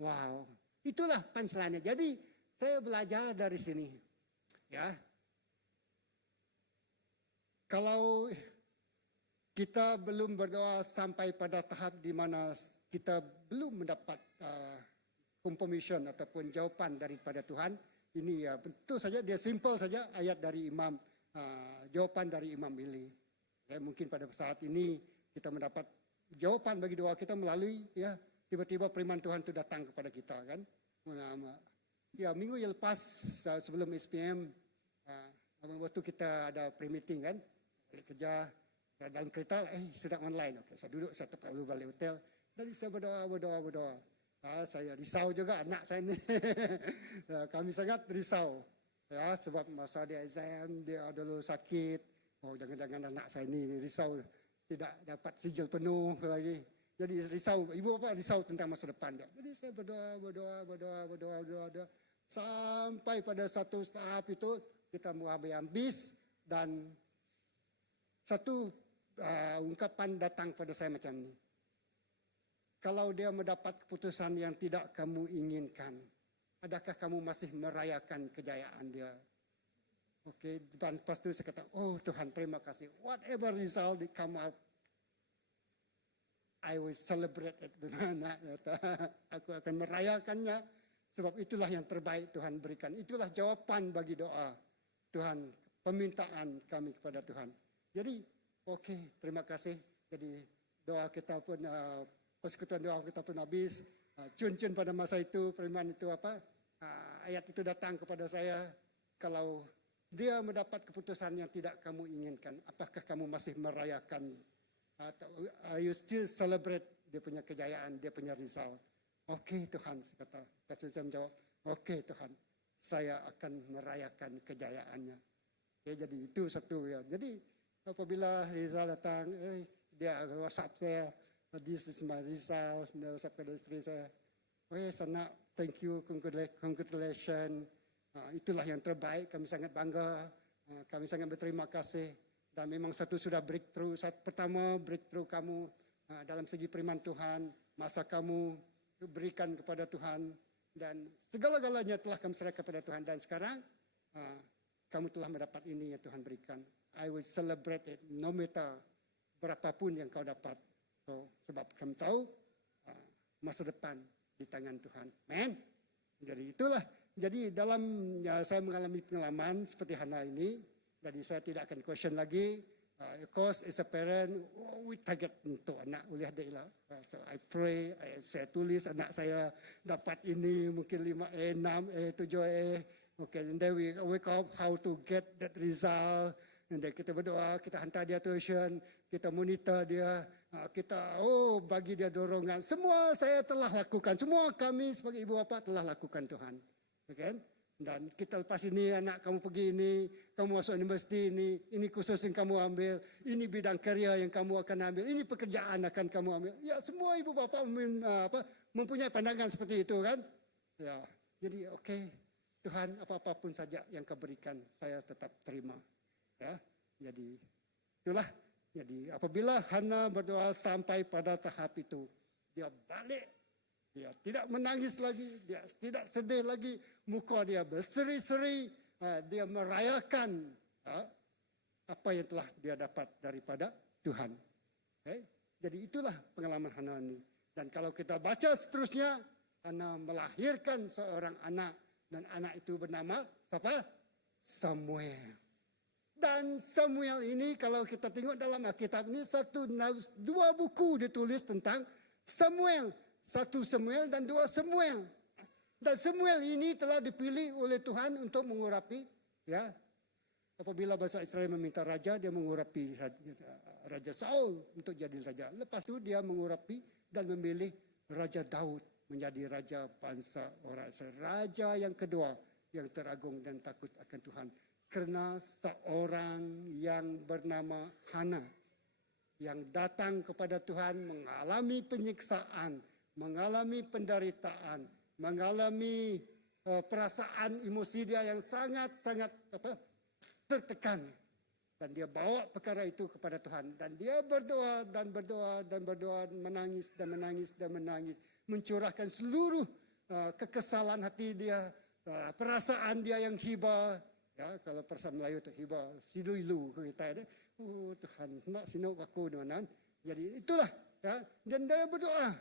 Wow, itulah punchline-nya. Jadi saya belajar dari sini. Ya, kalau kita belum berdoa sampai pada tahap di mana kita belum mendapat confirmation ataupun jawaban daripada Tuhan, ini ya tentu saja dia simple saja ayat dari imam, jawaban dari imam ini. Ya, mungkin pada saat ini kita mendapat jawaban bagi doa kita melalui ya tiba-tiba firman Tuhan itu datang kepada kita kan. Ya minggu yang lepas sebelum SPM waktu kita ada pre-meeting kan, balik kerja dalam kereta sudah online. Okey, saya duduk, saya terlalu balik hotel. Jadi saya berdoa. Saya risau juga anak saya ni. Kami sangat risau. Ya, sebab masa dia exam, dia dulu sakit. Oh, jangan-jangan anak saya ni risau tidak dapat sijil penuh lagi. Jadi risau, ibu bapa risau tentang masa depan dia. Jadi saya berdoa. Sampai pada satu tahap itu kita mulai habis dan satu ungkapan datang pada saya macam ni. Kalau dia mendapat keputusan yang tidak kamu inginkan, adakah kamu masih merayakan kejayaan dia? Okey, dan lepas tu saya kata, oh Tuhan terima kasih. Whatever result that come out, I will celebrate it. Aku akan merayakannya sebab itulah yang terbaik Tuhan berikan. Itulah jawapan bagi doa Tuhan, permintaan kami kepada Tuhan. Jadi, okey, terima kasih. Jadi doa kita pun persekutuan doa kita pun habis. Cun-cun pada masa itu firman itu apa? Ayat itu datang kepada saya. Kalau dia mendapat keputusan yang tidak kamu inginkan, apakah kamu masih merayakan? Are you still celebrate dia punya kejayaan, dia punya result? Okey Tuhan, saya kata. Saya menjawab, okey Tuhan, saya akan merayakan kejayaannya. Okay, jadi itu satu ya. Jadi apabila result datang, dia WhatsApp saya, this is my result, dia WhatsApp kepada isteri saya. Sana, thank you, congratulations. Itulah yang terbaik, kami sangat bangga, kami sangat berterima kasih. Dan memang satu sudah breakthrough. Pertama breakthrough kamu dalam segi firman Tuhan, masa kamu berikan kepada Tuhan. Dan segala-galanya telah kami serahkan kepada Tuhan. Dan sekarang kamu telah mendapat ini yang Tuhan berikan. I will celebrate it no matter berapapun yang kau dapat. So, sebab kami tahu masa depan di tangan Tuhan. Amen. Jadi itulah. Jadi dalam saya mengalami pengalaman seperti Hana ini. Jadi saya tidak akan question lagi. Of course, as a parent, we target untuk anak uliah dia lah. So I pray, saya tulis anak saya dapat ini mungkin 5A, 6A, 7A. Okay, and then we wake up how to get that result. And then kita berdoa, kita hantar dia tuition, kita monitor dia, kita bagi dia dorongan. Semua saya telah lakukan, semua kami sebagai ibu bapa telah lakukan Tuhan. Okay? Dan kita lepas ini anak kamu pergi ini, kamu masuk universiti ini khusus yang kamu ambil, ini bidang kerja yang kamu akan ambil, ini pekerjaan akan kamu ambil. Ya semua ibu bapa mempunyai pandangan seperti itu kan. Ya, jadi okey, Tuhan apa-apapun saja yang kau berikan, saya tetap terima. Ya, jadi itulah. Jadi apabila Hana berdoa sampai pada tahap itu, dia balik. Dia tidak menangis lagi, dia tidak sedih lagi, muka dia berseri-seri, dia merayakan apa yang telah dia dapat daripada Tuhan. Okay? Jadi itulah pengalaman Hana ini. Dan kalau kita baca seterusnya, Hana melahirkan seorang anak dan anak itu bernama siapa? Samuel. Dan Samuel ini kalau kita tengok dalam Alkitab ini dua buku ditulis tentang Samuel. 1 Samuel dan 2 Samuel. Dan Samuel ini telah dipilih oleh Tuhan untuk mengurapi, ya. Apabila bangsa Israel meminta raja, dia mengurapi Raja Saul untuk jadi raja. Lepas itu dia mengurapi dan memilih Raja Daud menjadi raja bangsa orang Israel. Raja yang kedua yang teragung dan takut akan Tuhan. Kerana seorang yang bernama Hana yang datang kepada Tuhan mengalami penyiksaan, mengalami penderitaan, mengalami perasaan emosi dia yang sangat-sangat tertekan. Dan dia bawa perkara itu kepada Tuhan. Dan dia berdoa dan berdoa dan berdoa, menangis dan menangis dan menangis. Mencurahkan seluruh kekesalan hati dia, perasaan dia yang hibah. Ya, kalau perasa Melayu itu hibah, silu-ilu kita ada. Oh Tuhan, nak sinau aku dengan. Jadi itulah, ya. Dan dia berdoa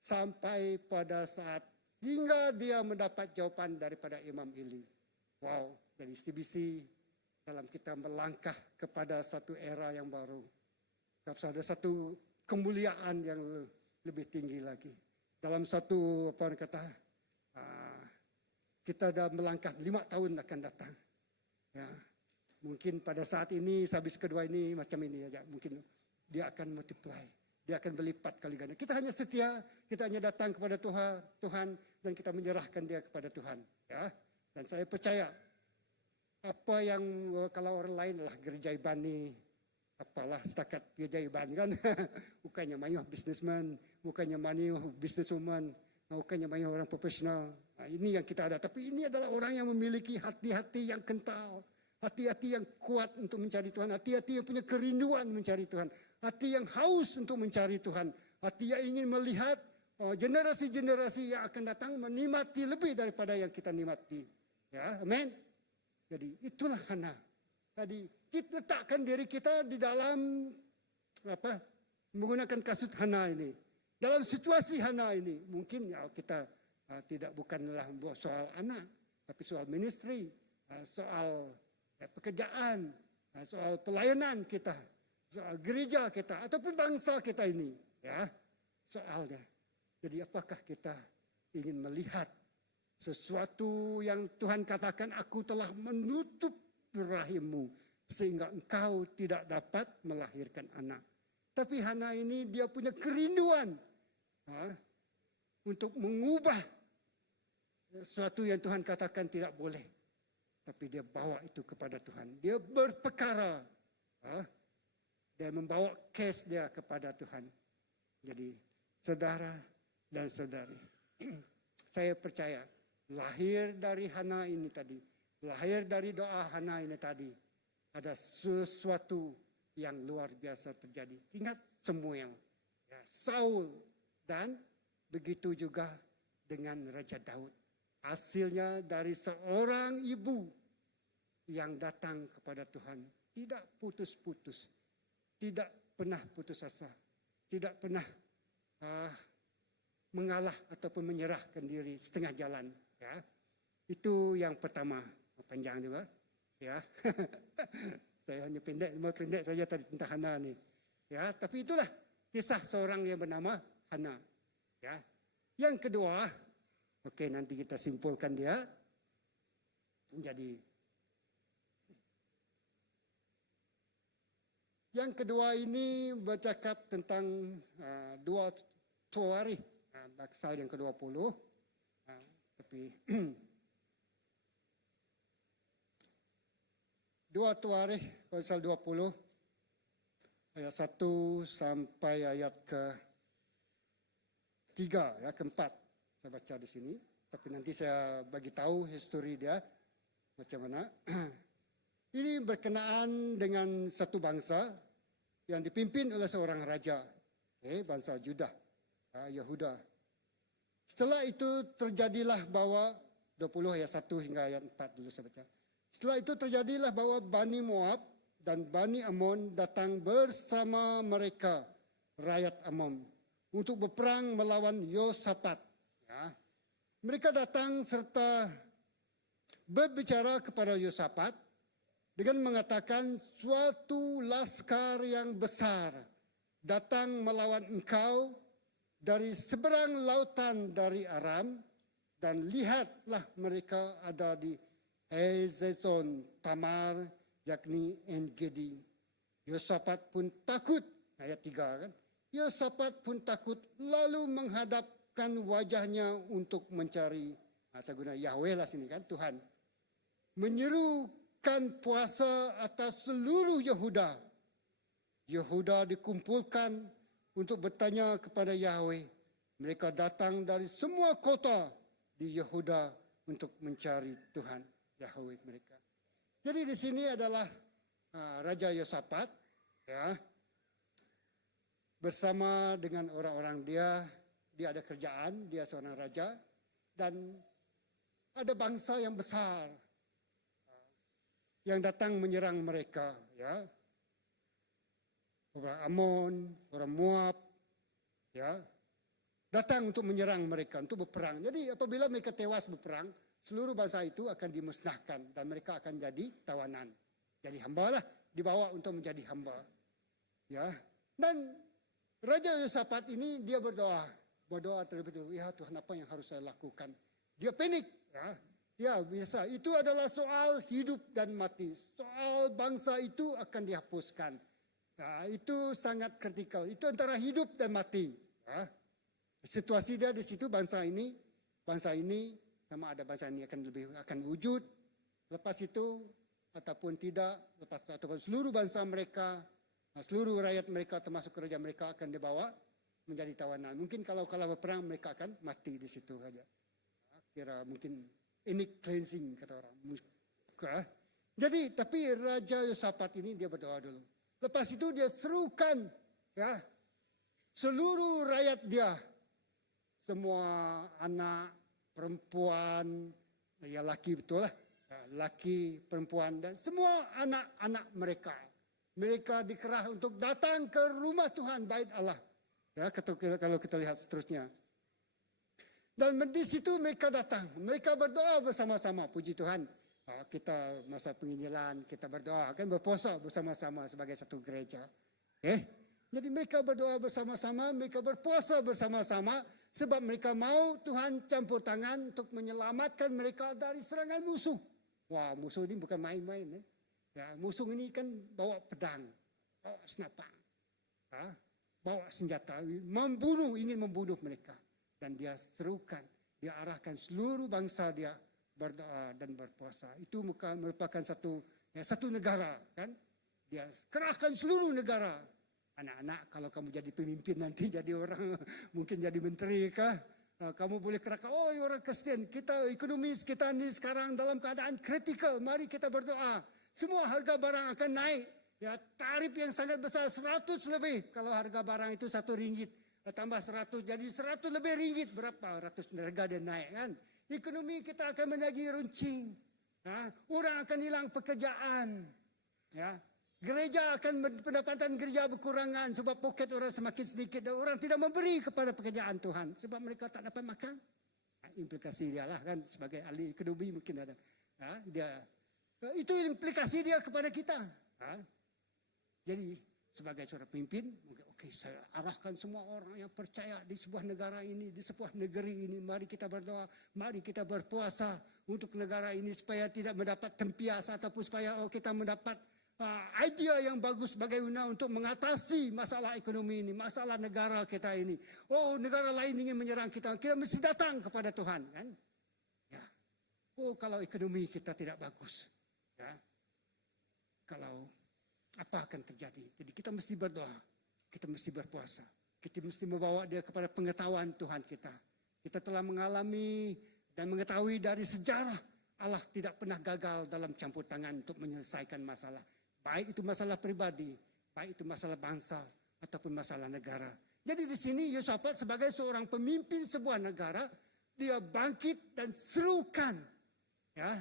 sampai pada saat hingga dia mendapat jawapan daripada Imam Eli. Wow, dari CBC dalam kita melangkah kepada satu era yang baru. Ada satu kemuliaan yang lebih tinggi lagi. Dalam satu kita dah melangkah 5 tahun akan datang. Ya, mungkin pada saat ini, habis kedua ini macam ini aja. Mungkin dia akan multiply, dia akan berlipat kali ganda. Kita hanya setia, kita hanya datang kepada Tuhan dan kita menyerahkan dia kepada Tuhan. Ya, dan saya percaya apa yang kalau orang lain lah gereja Ibani, apalah setakat gereja Ibani kan, bukannya mayu businessman, bukannya mayu businesswoman, bukannya mayu orang profesional. Nah, ini yang kita ada. Tapi ini adalah orang yang memiliki hati-hati yang kental. Hati-hati yang kuat untuk mencari Tuhan. Hati-hati yang punya kerinduan mencari Tuhan. Hati yang haus untuk mencari Tuhan. Hati yang ingin melihat generasi-generasi yang akan datang menikmati lebih daripada yang kita nikmati. Ya, amin. Jadi itulah Hana. Jadi kita letakkan diri kita di dalam menggunakan kasut Hana ini. Dalam situasi Hana ini mungkin ya kita bukanlah soal anak, tapi soal ministry, soal pekerjaan, soal pelayanan kita, soal gereja kita, ataupun bangsa kita ini. Ya, soalnya. Jadi apakah kita ingin melihat sesuatu yang Tuhan katakan, aku telah menutup rahimmu sehingga engkau tidak dapat melahirkan anak. Tapi Hana ini dia punya kerinduan untuk mengubah sesuatu yang Tuhan katakan tidak boleh. Tapi dia bawa itu kepada Tuhan. Dia berperkara. Dia membawa kes dia kepada Tuhan. Jadi saudara dan saudari, saya percaya lahir dari Hana ini tadi, lahir dari doa Hana ini tadi, ada sesuatu yang luar biasa terjadi. Ingat Samuel, ya, Saul, dan begitu juga dengan Raja Daud. Hasilnya dari seorang ibu yang datang kepada Tuhan. Tidak putus-putus. Tidak pernah putus asa. Tidak pernah mengalah ataupun menyerahkan diri setengah jalan. Ya. Itu yang pertama. Panjang juga. Ya. Saya hanya pendek saja tadi tentang Hana ni. Ya, tapi itulah kisah seorang yang bernama Hana. Ya. Yang kedua, oke, nanti kita simpulkan dia. Jadi yang kedua ini bercakap tentang dua tuari, pasal yang ke-20. Tapi dua tuari pasal 20 ayat 1 sampai ayat ke-3, ya, ke-4. Saya baca di sini, tapi nanti saya bagi tahu histori dia macam mana. Ini berkenaan dengan satu bangsa yang dipimpin oleh seorang raja, bangsa Judah, Yehuda. Setelah itu terjadilah bahwa 20 ayat 1 hingga ayat 4 dulu saya baca. Setelah itu terjadilah bahwa Bani Moab dan Bani Ammon datang bersama mereka, rakyat Ammon, untuk berperang melawan Yosafat. Ya. Mereka datang serta berbicara kepada Yosafat dengan mengatakan suatu laskar yang besar datang melawan engkau dari seberang lautan dari Aram, dan lihatlah mereka ada di Hazezon Tamar, yakni En-Gedi. Yosafat pun takut, ayat 3 kan. Yosafat pun takut lalu menghadapkan wajahnya untuk mencari, saya guna Yahweh lah sini kan, Tuhan. Menyerukan puasa atas seluruh Yehuda. Yehuda dikumpulkan untuk bertanya kepada Yahweh. Mereka datang dari semua kota di Yehuda untuk mencari Tuhan Yahweh mereka. Jadi di sini adalah Raja Yosafat, ya, bersama dengan orang-orang dia ada kerjaan, dia seorang raja, dan ada bangsa yang besar yang datang menyerang mereka, ya. Orang Amon, orang Moab, ya, datang untuk menyerang mereka, untuk berperang. Jadi apabila mereka tewas berperang, seluruh bangsa itu akan dimusnahkan dan mereka akan jadi tawanan. Jadi hamba lah, dibawa untuk menjadi hamba. Ya. Dan Raja Yosafat ini dia berdoa terlebih dahulu, ya Tuhan, apa yang harus saya lakukan? Dia panik, ya. Ya, biasa. Itu adalah soal hidup dan mati. Soal bangsa itu akan dihapuskan. Nah, itu sangat kritikal. Itu antara hidup dan mati. Ya. Situasi dia di situ, bangsa ini sama ada bangsa ini akan wujud. Lepas itu ataupun tidak, ataupun seluruh bangsa mereka, seluruh rakyat mereka termasuk kerajaan mereka akan dibawa menjadi tawanan. Mungkin kalau berperang mereka akan mati di situ saja. Kira mungkin ini cleansing kata orang. Jadi tapi Raja Yosafat ini dia berdoa dulu. Lepas itu dia serukan, ya, seluruh rakyat dia, semua anak, perempuan, ya laki betul lah, laki, perempuan dan semua anak-anak mereka. Mereka dikerah untuk datang ke rumah Tuhan, bait Allah. Ya, kalau kita lihat seterusnya. Dan di situ mereka datang, mereka berdoa bersama-sama, puji Tuhan. Kita masa penginjilan, kita berdoa, kan berpuasa bersama-sama sebagai satu gereja. Jadi mereka berdoa bersama-sama, mereka berpuasa bersama-sama, sebab mereka mau Tuhan campur tangan untuk menyelamatkan mereka dari serangan musuh. Wah, musuh ini bukan main-main. Ya, musuh ini kan bawa pedang, bawa senapang, bawa senjata, ingin membunuh mereka. Dan dia serukan, dia arahkan seluruh bangsa dia berdoa dan berpuasa. Itu merupakan satu negara, kan? Dia kerahkan seluruh negara. Anak-anak, kalau kamu jadi pemimpin nanti jadi orang, mungkin jadi menteri kah? Kamu boleh kerahkan, orang Kristen, kita ekonomis kita ini sekarang dalam keadaan kritikal. Mari kita berdoa. Semua harga barang akan naik. Ya, tarif yang sangat besar, 100 lebih. Kalau harga barang itu RM1, tambah 100, jadi 100 lebih ringgit. Berapa? Ratus harga dia naik, kan? Ekonomi kita akan menjadi runcing. Orang akan hilang pekerjaan. Ya. Gereja akan pendapatan gereja berkurangan sebab poket orang semakin sedikit dan orang tidak memberi kepada pekerjaan Tuhan sebab mereka tak dapat makan. Implikasi dia lah, kan, sebagai ahli ekonomi mungkin ada. Itu implikasi dia kepada kita. Jadi sebagai seorang pemimpin, mungkin saya arahkan semua orang yang percaya di sebuah negara ini, di sebuah negeri ini. Mari kita berdoa, mari kita berpuasa untuk negara ini supaya tidak mendapat tempias ataupun supaya kita mendapat idea yang bagus bagaimana untuk mengatasi masalah ekonomi ini, masalah negara kita ini. Negara lain ingin menyerang kita, kita mesti datang kepada Tuhan, kan? Ya. Kalau ekonomi kita tidak bagus, ya. Kalau apa akan terjadi? Jadi kita mesti berdoa, kita mesti berpuasa, kita mesti membawa dia kepada pengetahuan Tuhan kita. Kita telah mengalami dan mengetahui dari sejarah Allah tidak pernah gagal dalam campur tangan untuk menyelesaikan masalah. Baik itu masalah pribadi, baik itu masalah bangsa, ataupun masalah negara. Jadi di sini Yosafat sebagai seorang pemimpin sebuah negara, dia bangkit dan serukan, ya,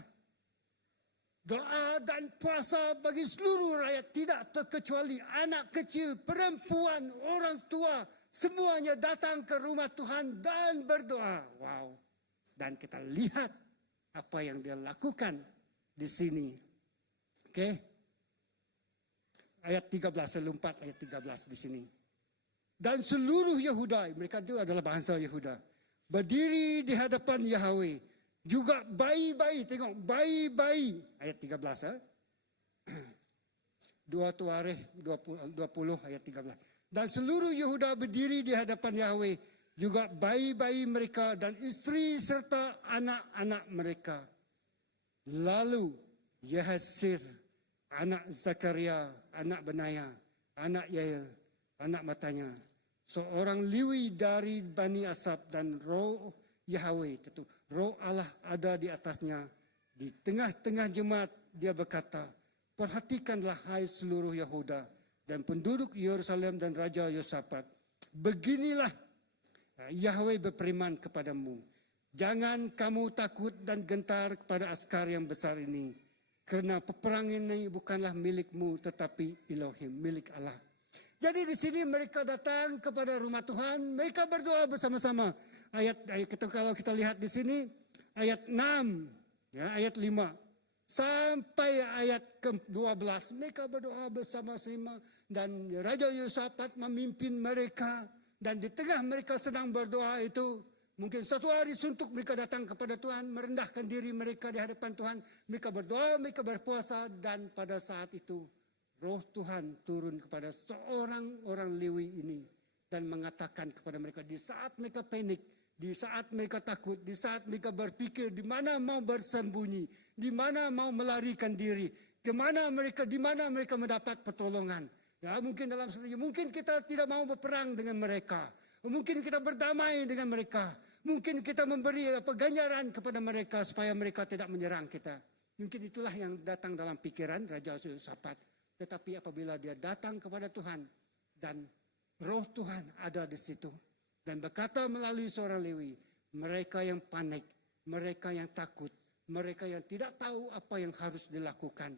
doa dan puasa bagi seluruh rakyat, tidak terkecuali anak kecil, perempuan, orang tua, semuanya datang ke rumah Tuhan dan berdoa. Wow. Dan kita lihat apa yang dia lakukan di sini. Oke. Ayat 13, saya lompat ayat 13 di sini. Dan seluruh Yehuda, mereka itu adalah bangsa Yehuda, berdiri di hadapan Yahweh. Juga bayi-bayi, tengok, bayi-bayi. Ayat 13, ha? 2 Tuarikh 20 ayat 13. Dan seluruh Yehuda berdiri di hadapan Yahweh, juga bayi-bayi mereka dan istri serta anak-anak mereka. Lalu Yahasir, anak Zakaria, anak Benaya, anak Yael, anak Matanya, seorang Lewi dari Bani Asaf, dan roh Yahweh, tentu roh Allah ada di atasnya. Di tengah-tengah jemaat dia berkata, perhatikanlah hai seluruh Yehuda dan penduduk Yerusalem dan Raja Yosafat. Beginilah Yahweh berfirman kepadamu, jangan kamu takut dan gentar kepada askar yang besar ini, karena peperangan ini bukanlah milikmu tetapi Elohim, milik Allah. Jadi di sini mereka datang kepada rumah Tuhan, mereka berdoa bersama-sama. Ayat kalau kita lihat di sini ayat 6, ya, ayat 5 sampai ayat ke-12 mereka berdoa bersama-sama dan Raja Yosafat memimpin mereka, dan di tengah mereka sedang berdoa itu mungkin satu hari suntuk mereka datang kepada Tuhan, merendahkan diri mereka di hadapan Tuhan, mereka berdoa, mereka berpuasa, dan pada saat itu Roh Tuhan turun kepada seorang orang Lewi ini dan mengatakan kepada mereka di saat mereka panik, di saat mereka takut, di saat mereka berpikir di mana mau bersembunyi, di mana mau melarikan diri, di mana mereka mendapat pertolongan. Ya, mungkin dalam strategi, mungkin kita tidak mau berperang dengan mereka, mungkin kita berdamai dengan mereka, mungkin kita memberi ganjaran kepada mereka supaya mereka tidak menyerang kita. Mungkin itulah yang datang dalam pikiran Raja Yosafat. Tetapi apabila dia datang kepada Tuhan dan Roh Tuhan ada di situ dan berkata melalui seorang Lewi, mereka yang panik, mereka yang takut, mereka yang tidak tahu apa yang harus dilakukan.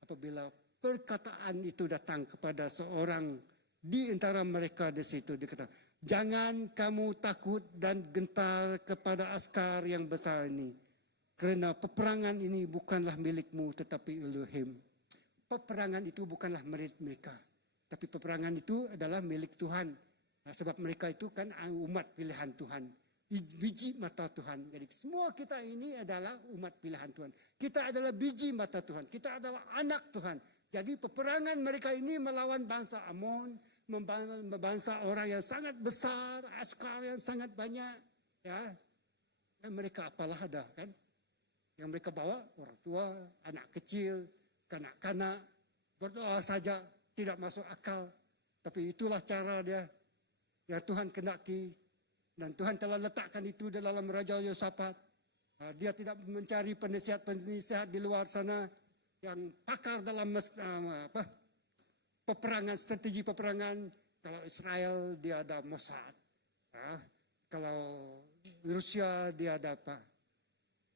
Apabila perkataan itu datang kepada seorang di antara mereka di situ, dia kata, jangan kamu takut dan gentar kepada askar yang besar ini, karena peperangan ini bukanlah milikmu tetapi Elohim. Peperangan itu bukanlah milik mereka, tapi peperangan itu adalah milik Tuhan. Nah, sebab mereka itu kan umat pilihan Tuhan, biji mata Tuhan. Jadi semua kita ini adalah umat pilihan Tuhan. Kita adalah biji mata Tuhan, kita adalah anak Tuhan. Jadi peperangan mereka ini melawan bangsa Amon, bangsa orang yang sangat besar, askar yang sangat banyak. Ya, dan mereka apalah ada kan? Yang mereka bawa orang tua, anak kecil, kanak-kanak, berdoa saja, tidak masuk akal. Tapi itulah cara dia. Ya, Tuhan kendaki. Dan Tuhan telah letakkan itu dalam Raja Yosafat. Dia tidak mencari penasihat-penasihat di luar sana yang pakar dalam peperangan, strategi peperangan. Kalau Israel dia ada Mossad. Kalau Rusia dia ada apa?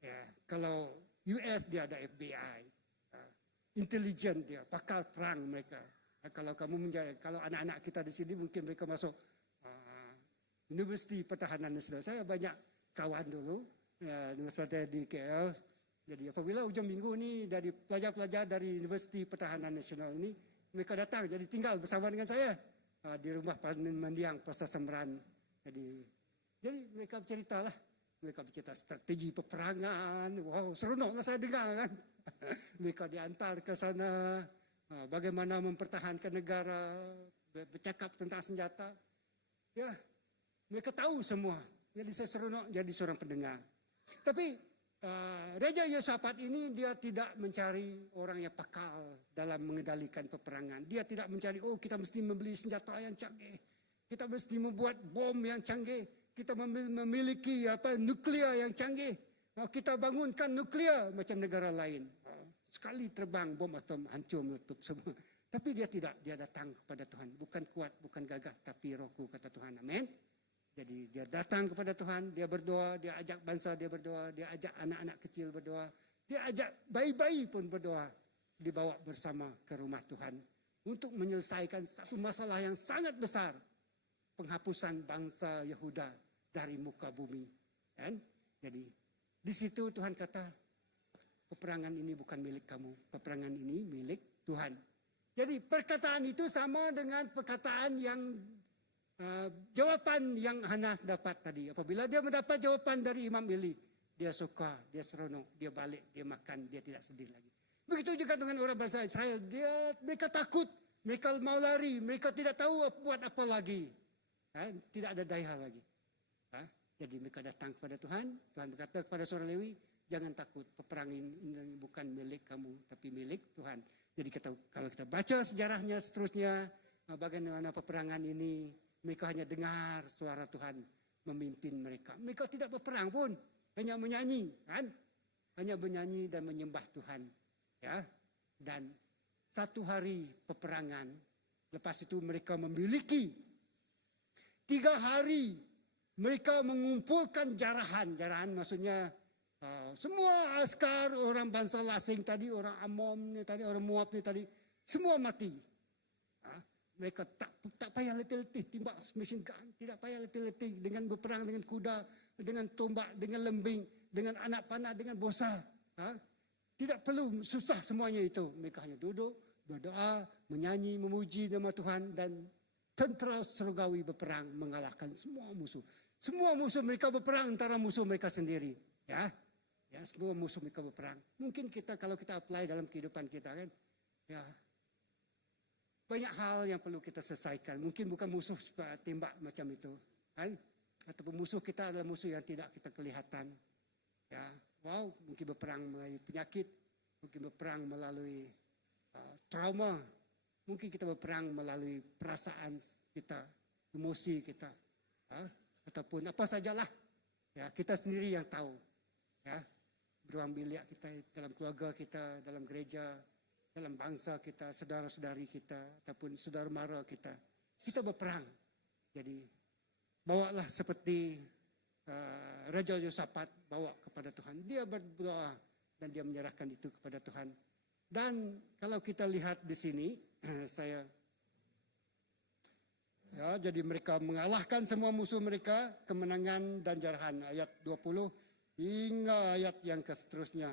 Ya, kalau US dia ada FBI. Intelijen dia, pakar perang mereka. Kalau kamu kalau anak-anak kita di sini mungkin mereka masuk Universiti Pertahanan Nasional. Saya banyak kawan dulu, universitas di KL. Jadi apabila ujung minggu ini dari pelajar-pelajar dari Universiti Pertahanan Nasional ini, mereka datang jadi tinggal bersama dengan saya di rumah Mendiang, Pasar Semran. Jadi mereka berceritalah. Mereka bercerita strategi peperangan. Wow, seronoklah saya dengar kan. Mereka diantar ke sana, bagaimana mempertahankan negara, bercakap tentang senjata. Ya, mereka tahu semua. Jadi saya seronok jadi seorang pendengar. Tapi Raja Yosafat ini dia tidak mencari orang yang pakal dalam mengendalikan peperangan. Dia tidak mencari, kita mesti membeli senjata yang canggih. Kita mesti membuat bom yang canggih. Kita memiliki nuklear yang canggih. Kita bangunkan nuklear macam negara lain. Sekali terbang bom atom hancur meletup semua. Tapi dia tidak, dia datang kepada Tuhan. Bukan kuat, bukan gagah, tapi rohku kata Tuhan. Amin. Jadi dia datang kepada Tuhan, dia berdoa, dia ajak bangsa dia berdoa, dia ajak anak-anak kecil berdoa. Dia ajak bayi-bayi pun berdoa. Dibawa bersama ke rumah Tuhan. Untuk menyelesaikan satu masalah yang sangat besar. Penghapusan bangsa Yehuda dari muka bumi. Kan? Jadi di situ Tuhan kata, peperangan ini bukan milik kamu, peperangan ini milik Tuhan. Jadi perkataan itu sama dengan perkataan yang jawapan yang Hana dapat tadi. Apabila dia mendapat jawaban dari Imam Eli, dia suka, dia seronok, dia balik, dia makan, dia tidak sedih lagi. Begitu juga dengan orang bangsa Israel, mereka takut, mereka mau lari, mereka tidak tahu buat apa lagi. Tidak ada daya lagi. Jadi mereka datang kepada Tuhan, Tuhan berkata kepada seorang Lewi, jangan takut, peperangan ini bukan milik kamu, tapi milik Tuhan. Jadi kalau kita baca sejarahnya seterusnya, bagaimana peperangan ini, mereka hanya dengar suara Tuhan memimpin mereka. Mereka tidak berperang pun, hanya menyanyi, kan? Hanya menyanyi dan menyembah Tuhan. Ya, dan satu hari peperangan, lepas itu mereka memiliki 3 hari mereka mengumpulkan jarahan. Jarahan maksudnya semua askar orang bangsa asing tadi, orang Amon tadi, orang Moab tadi, semua mati. Mereka tak payah letih-letih timbak machine gun, tidak payah letih-letih dengan berperang dengan kuda, dengan tombak, dengan lembing, dengan anak panah, dengan bosa. Tidak perlu susah semuanya itu. Mereka hanya duduk, berdoa, menyanyi, memuji nama Tuhan, dan tentera surgawi berperang mengalahkan semua musuh. Semua musuh mereka berperang antara musuh mereka sendiri. Ya, semua musuh mereka berperang. Mungkin kalau kita apply dalam kehidupan kita kan, ya banyak hal yang perlu kita selesaikan. Mungkin bukan musuh tembak macam itu, kan? Ataupun musuh kita adalah musuh yang tidak kita kelihatan. Ya, mungkin berperang melalui penyakit, mungkin berperang melalui trauma, mungkin kita berperang melalui perasaan kita, emosi kita, ataupun apa sajalah. Ya, kita sendiri yang tahu. Ya, beruang bilik kita dalam keluarga kita, dalam gereja, dalam bangsa kita, saudara-saudari kita, ataupun saudara mara kita. Kita berperang. Jadi, bawalah seperti Raja Yosafat bawa kepada Tuhan. Dia berdoa dan dia menyerahkan itu kepada Tuhan. Dan kalau kita lihat di sini, jadi mereka mengalahkan semua musuh mereka, kemenangan dan jarahan. Ayat 20 hingga ayat yang seterusnya.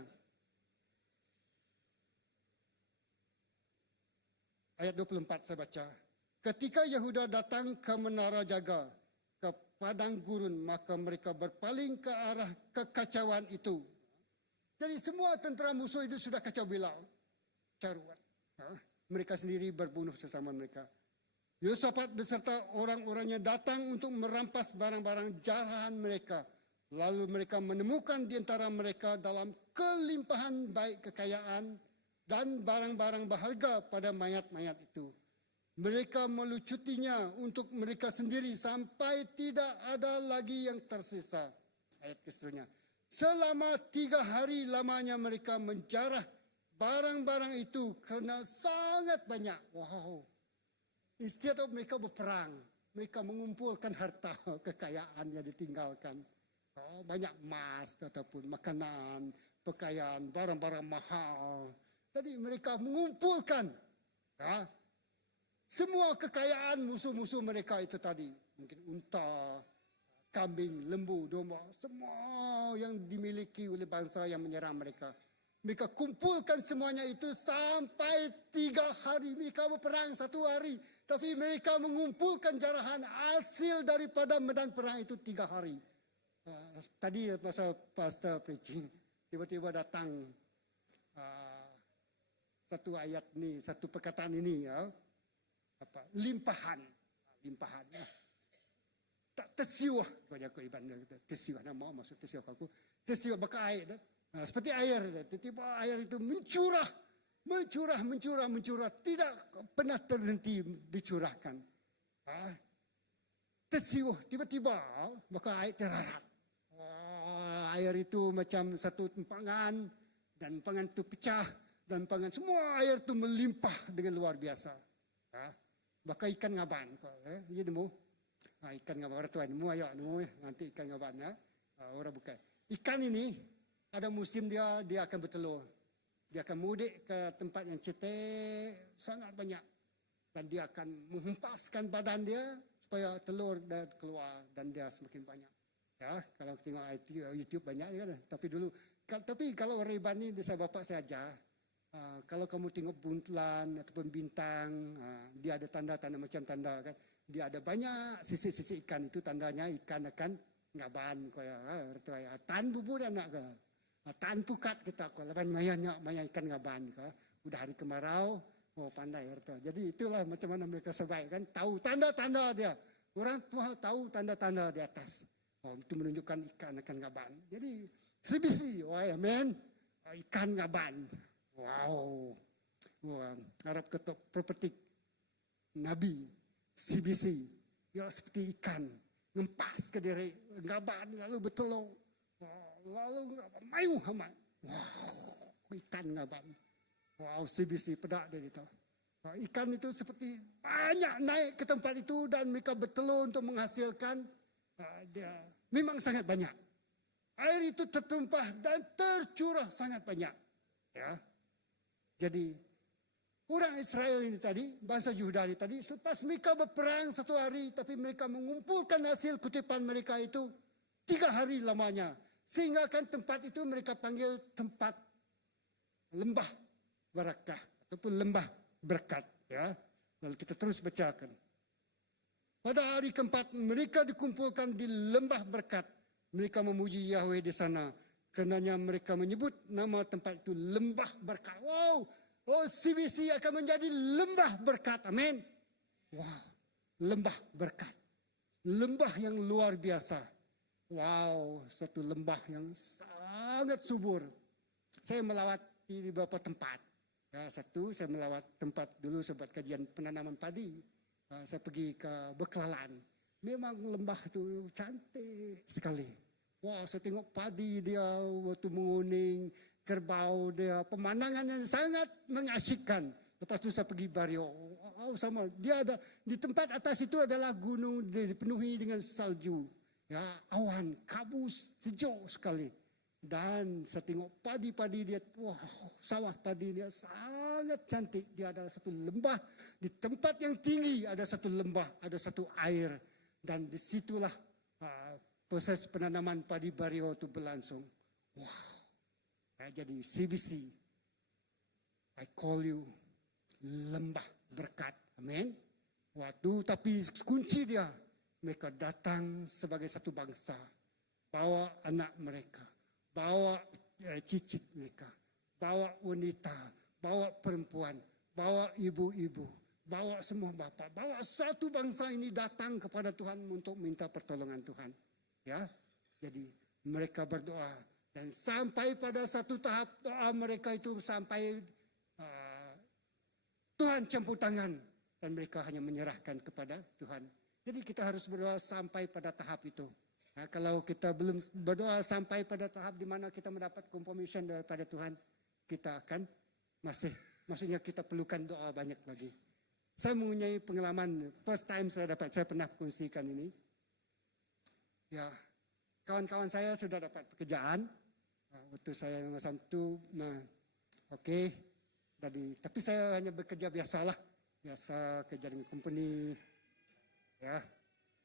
Ayat 24 saya baca. Ketika Yehuda datang ke menara jaga, ke padang gurun, maka mereka berpaling ke arah kekacauan itu. Jadi semua tentera musuh itu sudah kacau balau. Caruan. Mereka sendiri berbunuh sesama mereka. Yosafat beserta orang-orangnya datang untuk merampas barang-barang jarahan mereka. Lalu mereka menemukan di antara mereka dalam kelimpahan baik kekayaan dan barang-barang berharga pada mayat-mayat itu. Mereka melucutinya untuk mereka sendiri sampai tidak ada lagi yang tersisa. Ayat seterusnya. Selama 3 hari lamanya mereka menjarah barang-barang itu kerana sangat banyak. Wow. Instead of mereka berperang, mereka mengumpulkan harta kekayaan yang ditinggalkan. Banyak emas ataupun makanan, pakaian, barang-barang mahal. Jadi mereka mengumpulkan semua kekayaan musuh-musuh mereka itu tadi. Mungkin unta, kambing, lembu, domba. Semua yang dimiliki oleh bangsa yang menyerang mereka. Mereka kumpulkan semuanya itu sampai 3 hari. Mereka berperang 1 hari. Tapi mereka mengumpulkan jarahan hasil daripada medan perang itu 3 hari. Tadi masa pastor preaching, tiba-tiba datang satu ayat ni, satu perkataan ini ya. Limpahan. Tak tersiwah. Aku ibadah tersiwah nama maksud tersiwah aku. Tersiwah bakal air dah. Seperti air, tiba-tiba air itu mencurah, tidak pernah terhenti dicurahkan. Tersiwah, tiba-tiba maka air terarat. Air itu macam satu tempangan, dan tempangan itu pecah, dan tempangan semua air itu melimpah dengan luar biasa. Maka ikan ngaban, ya nemu, ikan ngaban orang tua nemu, ayo nemu, nanti ikan ngaban ya, orang bukan. Ikan ini ada musim dia akan bertelur. Dia akan mudik ke tempat yang cetek sangat banyak. Dan dia akan menghempaskan badan dia supaya telur dia keluar dan dia semakin banyak. Ya, kalau tengok YouTube banyak kan. Tapi kalau Ray-Ban ni saya bapak saya ajar. Kalau kamu tengok buntelan ataupun bintang, dia ada tanda-tanda macam tanda kan. Dia ada banyak sisi-sisi ikan itu tandanya ikan akan ngaban kaya tan bubur anak ke. Tan pukat kita ko laban maya ikan ngaban ke. Udah hari kemarau, pandai harta. Jadi itulah macam mana mereka survive kan. Tahu tanda-tanda dia. Orang tua tahu tanda-tanda di atas. Itu menunjukkan ikan akan ngaban. Jadi CBC, amen. Ikan ngaban. Wow. Harap ketok properti Nabi CBC. Ya seperti ikan. Ngempas ke diri. Ngaban lalu bertelur. Lalu mayu hama. Wow. Ikan ngaban. Wow CBC pedak dia itu. Ikan itu seperti banyak naik ke tempat itu dan mereka bertelur untuk menghasilkan. Dia memang sangat banyak. Air itu tertumpah dan tercurah sangat banyak. Ya. Jadi orang Israel ini tadi, bangsa Yehuda ini tadi, selepas mereka berperang satu hari, tapi mereka mengumpulkan hasil kutipan mereka itu 3 hari lamanya. Sehingga kan tempat itu mereka panggil tempat lembah barakah ataupun lembah berkat. Ya. Lalu kita terus bacakan. Pada hari keempat mereka dikumpulkan di lembah berkat. Mereka memuji Yahweh di sana. Karenanya mereka menyebut nama tempat itu lembah berkat. Wow. Oh CBC akan menjadi lembah berkat. Amin. Wow. Lembah berkat. Lembah yang luar biasa. Wow. Satu lembah yang sangat subur. Saya melawati di beberapa tempat. Ya, satu saya melawat tempat dulu sebab kajian penanaman padi. Saya pergi ke Beklalan. Memang lembah itu cantik sekali. Wah, saya tengok padi dia waktu menguning, kerbau dia, pemandangan yang sangat mengasyikkan. Lepas itu saya pergi Bario. Oh, sama. Dia ada di tempat atas itu adalah gunung dipenuhi dengan salju. Ya, awan, kabus, sejuk sekali. Dan saya tengok padi-padi dia, wah, sawah padi dia sangat cantik. Dia adalah satu lembah. Di tempat yang tinggi ada satu lembah, ada satu air. Dan disitulah proses penanaman padi Bario itu berlangsung. Wow. Jadi CBC, I call you lembah berkat. Amin. Waktu tapi kunci dia, mereka datang sebagai satu bangsa. Bawa anak mereka. Bawa cicit mereka, bawa wanita, bawa perempuan, bawa ibu-ibu, bawa semua bapa, bawa satu bangsa ini datang kepada Tuhan untuk minta pertolongan Tuhan. Ya, jadi mereka berdoa dan sampai pada satu tahap doa mereka itu sampai Tuhan campur tangan dan mereka hanya menyerahkan kepada Tuhan. Jadi kita harus berdoa sampai pada tahap itu. Nah, kalau kita belum berdoa sampai pada tahap di mana kita mendapat confirmation daripada Tuhan, kita akan maksudnya kita perlukan doa banyak lagi. Saya mempunyai pengalaman, first time saya pernah kongsikan ini. Ya, kawan-kawan saya sudah dapat pekerjaan. Waktu saya masa itu, okey. Tapi saya hanya bekerja biasa kerja dengan company. Ya.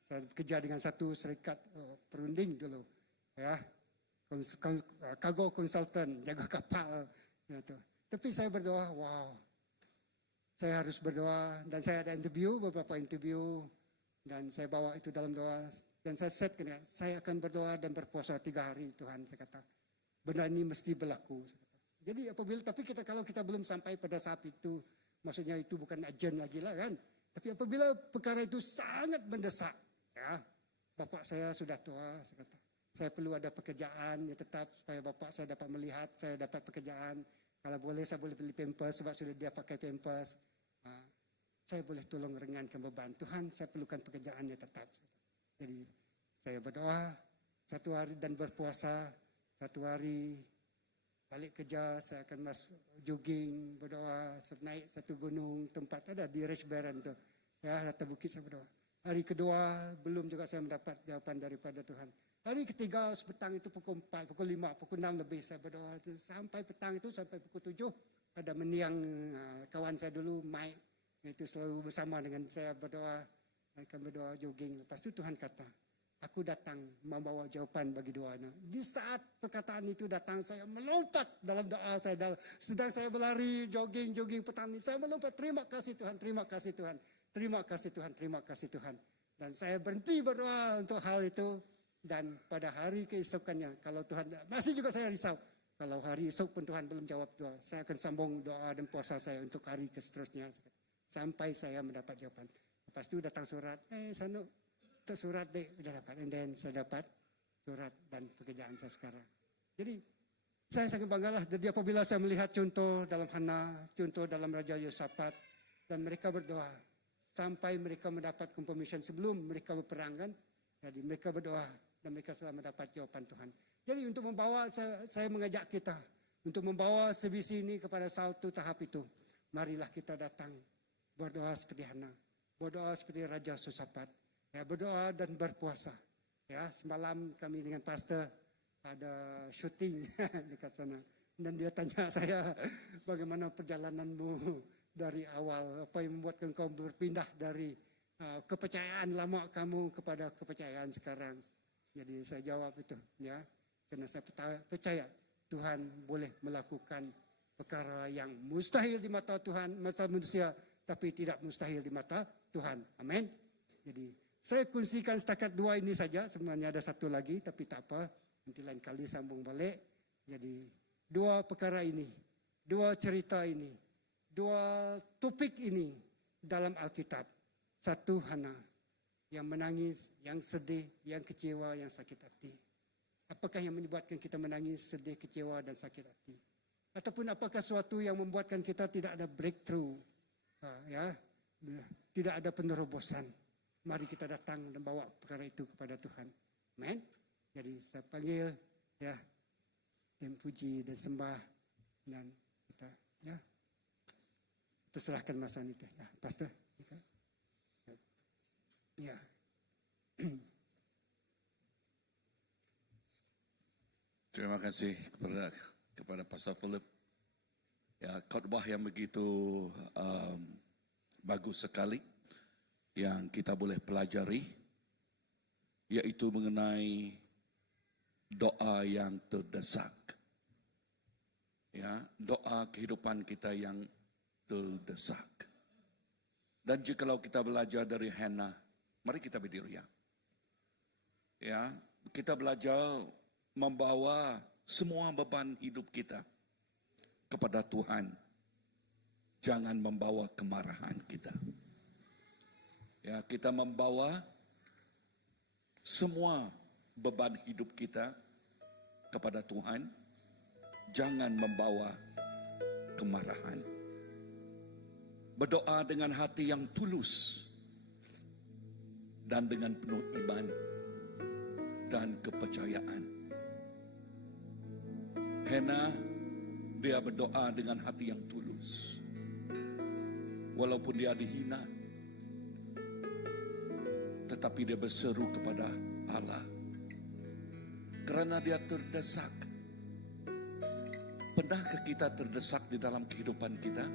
Saya bekerja dengan satu serikat perunding dulu, ya, cargo consultant, jaga kapal, gitu. Tapi saya berdoa, wow, saya harus berdoa dan saya ada beberapa interview dan saya bawa itu dalam doa dan saya set saya akan berdoa dan berpuasa 3 hari Tuhan, saya kata, benda ini mesti berlaku. Jadi kalau kita belum sampai pada saat itu, maksudnya itu bukan agen lagi lah kan, tapi apabila perkara itu sangat mendesak. Ya, bapak saya sudah tua, saya kata, saya perlu ada pekerjaan ya tetap supaya bapak saya dapat melihat, saya dapat pekerjaan. Kalau boleh saya boleh beli pampers sebab sudah dia pakai pampers. Saya boleh tolong ringankan beban. Tuhan, saya perlukan pekerjaan ya tetap. Jadi saya berdoa 1 hari dan berpuasa 1 hari. Balik kerja saya akan masuk jogging, berdoa, naik satu gunung tempat ada di Resbaran tu. Ya, atas bukit saya berdoa. Hari kedua, belum juga saya mendapat jawapan daripada Tuhan. Hari ketiga, petang itu pukul 4, pukul 5, pukul 6 lebih saya berdoa. Sampai petang itu, sampai pukul 7, ada mendiang kawan saya dulu, Mike. Itu selalu bersama dengan saya berdoa, akan berdoa jogging. Lepas itu Tuhan kata, aku datang membawa jawapan bagi doanya. Di saat perkataan itu datang, saya melompat dalam doa saya. Sedang saya berlari, jogging petani. Saya melompat, terima kasih Tuhan, terima kasih Tuhan. Terima kasih Tuhan, terima kasih Tuhan. Dan saya berhenti berdoa untuk hal itu. Dan pada hari keesokannya, kalau Tuhan, masih juga saya risau. Kalau hari esok pun Tuhan belum jawab doa, saya akan sambung doa dan puasa saya untuk hari seterusnya. Sampai saya mendapat jawaban. Lepas itu datang surat, Sanu, itu surat deh, udah dapat. And then saya dapat surat dan pekerjaan saya sekarang. Jadi saya sangat banggalah. Jadi apabila saya melihat contoh dalam Hana, contoh dalam Raja Yosafat, dan mereka berdoa, sampai mereka mendapat confirmation sebelum mereka berperang kan. Jadi mereka berdoa dan mereka telah mendapat jawaban Tuhan. Jadi untuk membawa, saya mengajak kita untuk membawa CBC ini kepada satu tahap itu. Marilah kita datang berdoa seperti Hana, berdoa seperti Raja Yosafat, ya, berdoa dan berpuasa. Ya, semalam kami dengan pastor ada syuting dekat sana. Dan dia tanya saya, bagaimana perjalananmu dari awal, apa yang membuatkan kau berpindah dari kepercayaan lama kamu kepada kepercayaan sekarang. Jadi saya jawab itu, ya, karena saya percaya Tuhan boleh melakukan perkara yang mustahil di mata Tuhan, mata manusia, tapi tidak mustahil di mata Tuhan. Amin. Jadi saya kongsikan setakat 2 ini saja. Sebenarnya ada satu lagi, tapi tak apa. Nanti lain kali sambung balik. Jadi 2 perkara ini, 2 cerita ini, 2 topik ini dalam Alkitab. Satu Hana yang menangis, yang sedih, yang kecewa, yang sakit hati. Apakah yang menyebabkan kita menangis, sedih, kecewa, dan sakit hati? Ataupun apakah suatu yang membuatkan kita tidak ada breakthrough? Ya, tidak ada penerobosan. Mari kita datang dan bawa perkara itu kepada Tuhan. Amen. Jadi saya panggil, ya, dan puji dan sembah, dan kita, ya, terserahkan masa ini, ya, Pastor. Ya. Terima kasih kepada Pastor Philip. Ya, khotbah yang begitu bagus sekali yang kita boleh pelajari, yaitu mengenai doa yang terdesak. Ya, doa kehidupan kita yang terdesak. Dan jikalau kita belajar dari Hana, mari kita berdiri, ya. Ya, kita belajar membawa semua beban hidup kita kepada Tuhan. Jangan membawa kemarahan kita. Ya, kita membawa semua beban hidup kita kepada Tuhan. Jangan membawa kemarahan. Berdoa dengan hati yang tulus dan dengan penuh iman dan kepercayaan. Hana, dia berdoa dengan hati yang tulus. Walaupun dia dihina, tetapi dia berseru kepada Allah. Karena dia terdesak. Pernahkah kita terdesak di dalam kehidupan kita?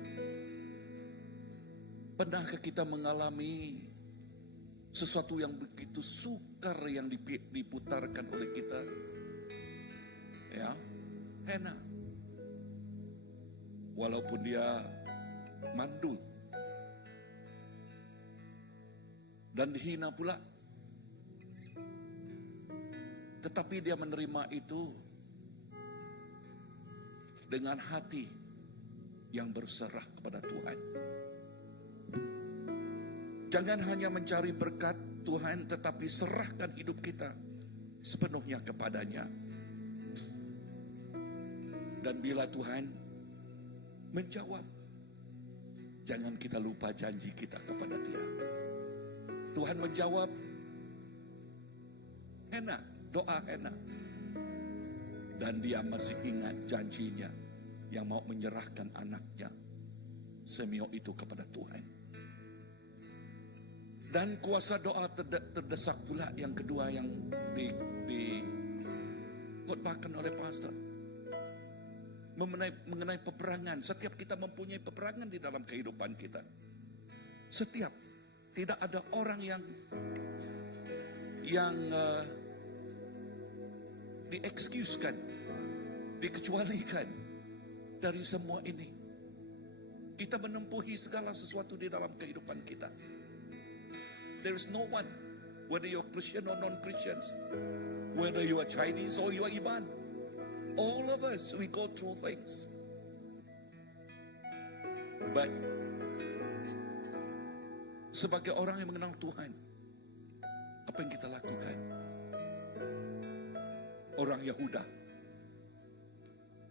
Pernahkah kita mengalami sesuatu yang begitu sukar yang diputarkan oleh kita? Ya, Hana. Walaupun dia mandul dan dihina pula, tetapi dia menerima itu dengan hati yang berserah kepada Tuhan. Jangan hanya mencari berkat Tuhan, tetapi serahkan hidup kita sepenuhnya kepadanya. Dan bila Tuhan menjawab, jangan kita lupa janji kita kepada Dia. Tuhan menjawab Hana, doa Hana. Dan dia masih ingat janjinya yang mau menyerahkan anaknya Simeon itu kepada Tuhan. Dan kuasa doa terdesak pula yang kedua yang dikotbahkan oleh pastor. Mengenai peperangan. Setiap kita mempunyai peperangan di dalam kehidupan kita. Setiap. Tidak ada orang yang yang diexcusekan, dikecualikan dari semua ini. Kita menempuhi segala sesuatu di dalam kehidupan kita. There is no one, whether you're Christian or non-Christians, whether you are Chinese or you are Iban, all of us, we go through things. But sebagai orang yang mengenal Tuhan, apa yang kita lakukan? Orang Yahuda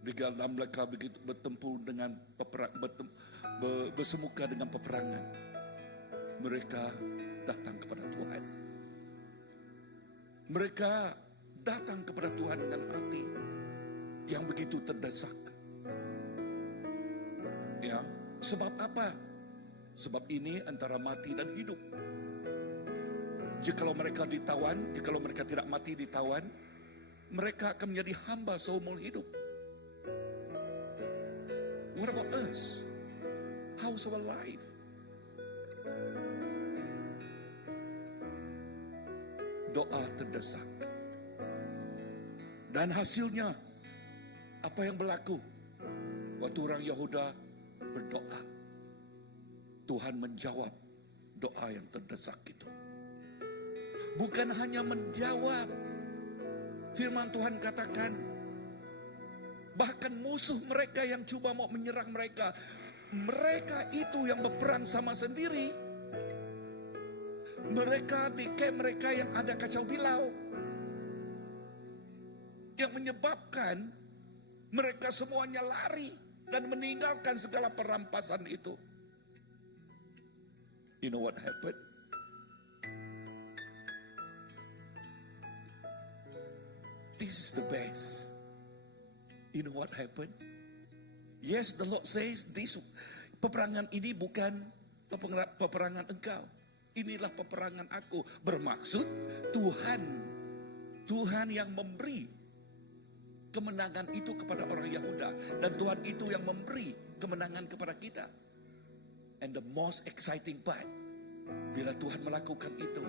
di dalam mereka begitu bertempur dengan bersemuka dengan peperangan, mereka datang kepada Tuhan. Mereka datang kepada Tuhan dengan hati yang begitu terdesak. Ya, sebab apa? Sebab ini antara mati dan hidup. Jikalau mereka ditawan, jikalau mereka tidak mati ditawan, mereka akan menjadi hamba seumur hidup. What about us? How's our life? Doa terdesak. Dan hasilnya, apa yang berlaku? Waktu orang Yahuda berdoa, Tuhan menjawab doa yang terdesak itu. Bukan hanya menjawab, firman Tuhan katakan, bahkan musuh mereka yang coba mau menyerang mereka, mereka itu yang berperang sama sendiri. Mereka di camp mereka yang ada kacau bilau, yang menyebabkan mereka semuanya lari dan meninggalkan segala perampasan itu. You know what happened? This is the best. You know what happened? Yes, the Lord says this, peperangan ini bukan peperangan engkau. Inilah peperangan aku. Bermaksud Tuhan yang memberi kemenangan itu kepada orang Yahuda. Dan Tuhan itu yang memberi kemenangan kepada kita. And the most exciting part, bila Tuhan melakukan itu,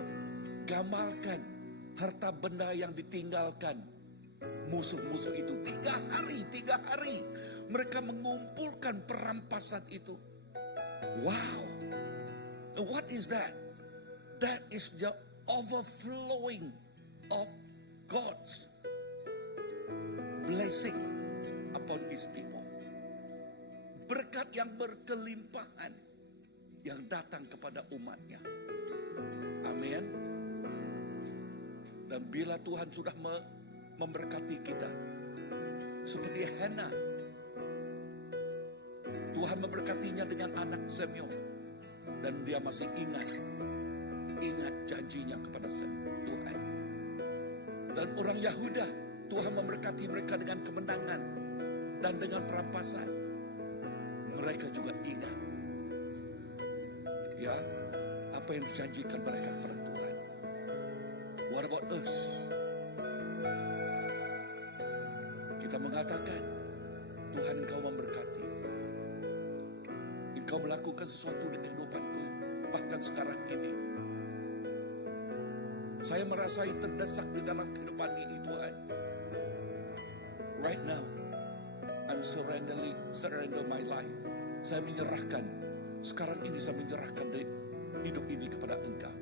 gamalkan harta benda yang ditinggalkan musuh-musuh itu. 3 hari mereka mengumpulkan perampasan itu. Wow, what is that? That is the overflowing of God's blessing upon His people. Berkat yang berkelimpahan yang datang kepada umatnya. Amin. Dan bila Tuhan sudah memberkati kita, seperti Hana, Tuhan memberkatinya dengan anak Samuel, dan dia masih ingat janjinya kepada Tuhan. Dan orang Yahuda, Tuhan memberkati mereka dengan kemenangan dan dengan perampasan. Mereka juga ingat, ya, apa yang dijanjikan mereka kepada Tuhan. What about us? Kita mengatakan, Tuhan, Engkau memberkati. Engkau melakukan sesuatu di kehidupanku, bahkan sekarang ini. Saya merasai terdesak di dalam kehidupan ini, Tuhan. Right now, I'm surrender my life. Saya menyerahkan, sekarang ini saya menyerahkan hidup ini kepada Engkau.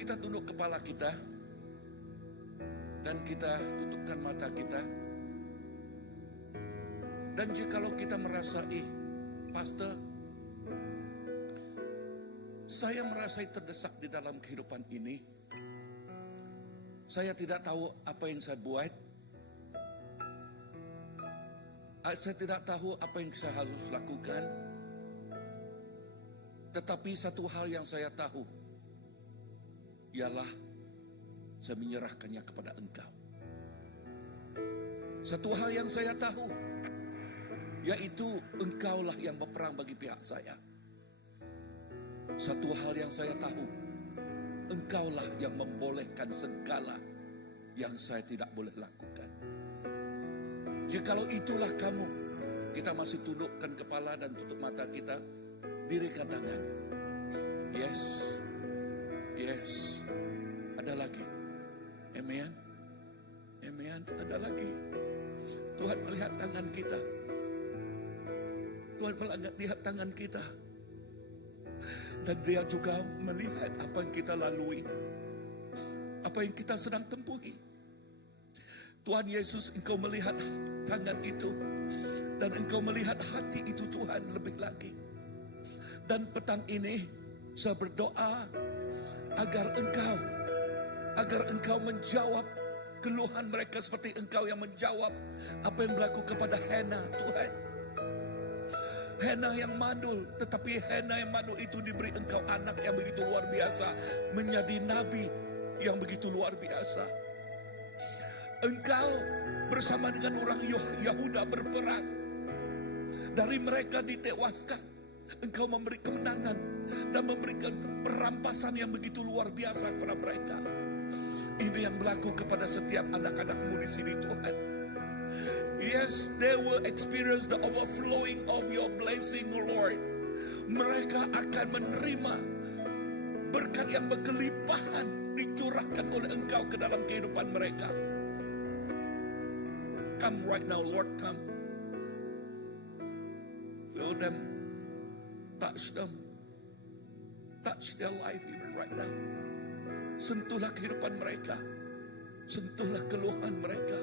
Kita tunduk kepala kita, dan kita tutupkan mata kita. Dan jikalau kita merasa, Pastor, saya merasa terdesak di dalam kehidupan ini. Saya tidak tahu apa yang saya buat. Saya tidak tahu apa yang saya harus lakukan. Tetapi satu hal yang saya tahu, ialah saya menyerahkannya kepada Engkau. Satu hal yang saya tahu, yaitu Engkaulah yang berperang bagi pihak saya. Satu hal yang saya tahu, Engkaulah yang membolehkan segala yang saya tidak boleh lakukan. Jikalau itulah kamu, kita masih tundukkan kepala dan tutup mata kita, dirikan tangan. Yes, Yes. Ada lagi. Amen. Amen. Ada lagi. Tuhan melihat tangan kita. Tuhan melihat tangan kita. Dan dia juga melihat apa yang kita lalui. Apa yang kita sedang tempuhi. Tuhan Yesus, Engkau melihat tangan itu. Dan Engkau melihat hati itu Tuhan lebih lagi. Dan petang ini saya berdoa agar Engkau menjawab keluhan mereka seperti Engkau yang menjawab apa yang berlaku kepada Hana, Tuhan. Hana yang mandul, tetapi Hana yang mandul itu diberi Engkau anak yang begitu luar biasa, menjadi nabi yang begitu luar biasa. Engkau bersama dengan orang Yahuda berperang. Dari mereka ditewaskan, Engkau memberi kemenangan dan memberikan perampasan yang begitu luar biasa kepada mereka. Ini yang berlaku kepada setiap anak-anak-Mu di sini, Tuhan. Yes, they will experience the overflowing of your blessing, Lord. Mereka akan menerima berkat yang berkelimpahan dicurahkan oleh Engkau ke dalam kehidupan mereka. Come right now, Lord, come. Fill them, touch them, touch their life even right now. Sentuhlah kehidupan mereka, sentuhlah keluhan mereka,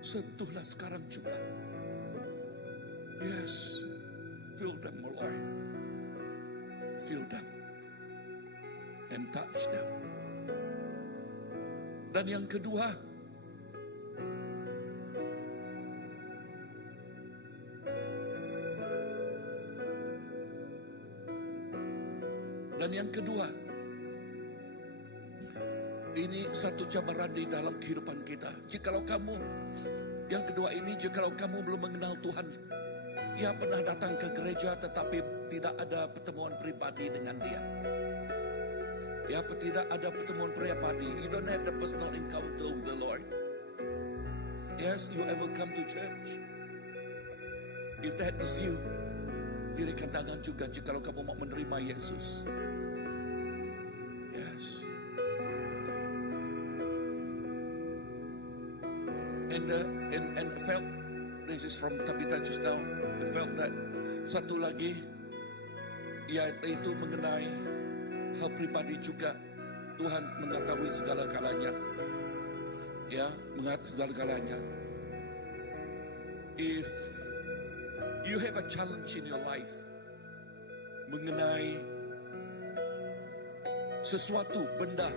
sentuhlah sekarang juga. Yes, fill them, O Lord, fill them and touch them. Dan yang kedua, ini satu cabaran di dalam kehidupan kita. Jikalau kamu belum mengenal Tuhan, ya pernah datang ke gereja tetapi tidak ada pertemuan pribadi dengan Dia. Ya, tidak ada pertemuan pribadi. You don't have the personal encounter with the Lord. Yes, you ever come to church? If that is you, dirikan tangan juga jikalau kamu mau menerima Yesus. Yes. And felt, this is from Tabitha just now, I felt that satu lagi, yaitu mengenai hal pribadi juga. Tuhan mengetahui segala-galanya. Ya, mengetahui segala-galanya. If you have a challenge in your life mengenai sesuatu benda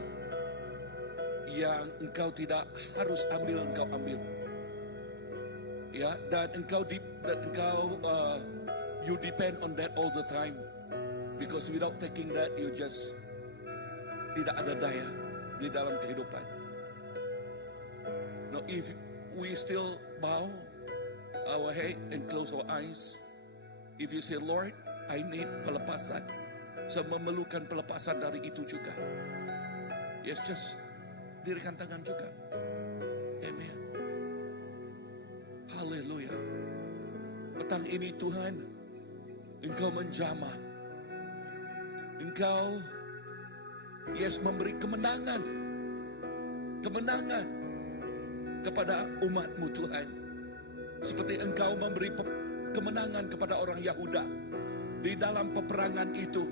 yang engkau tidak harus ambil, engkau ambil. Ya, dan engkau you depend on that all the time, because without taking that you just tidak ada daya di dalam kehidupan. Now, if we still bow our head and close our eyes, if you say, Lord, I need pelepasan, saya memerlukan pelepasan dari itu juga. Yes, just dirikan tangan juga. Amen. Haleluya. Petang ini Tuhan, Engkau menjamah. Engkau, yes, memberi kemenangan kepada umat-Mu Tuhan. Seperti Engkau memberi kemenangan kepada orang Yahuda di dalam peperangan itu.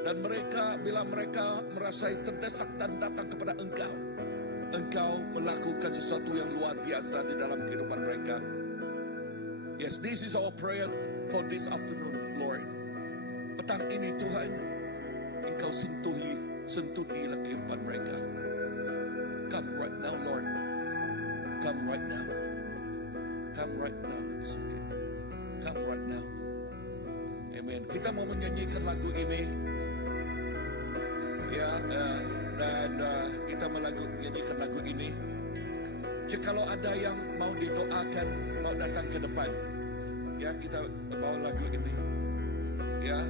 Dan bila mereka merasa terdesak dan datang kepada Engkau, Engkau melakukan sesuatu yang luar biasa di dalam kehidupan mereka. Yes, this is our prayer for this afternoon, Lord. Petang ini Tuhan, Engkau sentuhilah kehidupan mereka. Come right now, Lord. Come right now. Come right now. Come right now. Amen. Kita mau menyanyikan lagu ini. Ya, dan kita menyanyikan lagu ini. Jikalau ada yang mau didoakan, mau datang ke depan, ya, kita bawa lagu ini. Ya,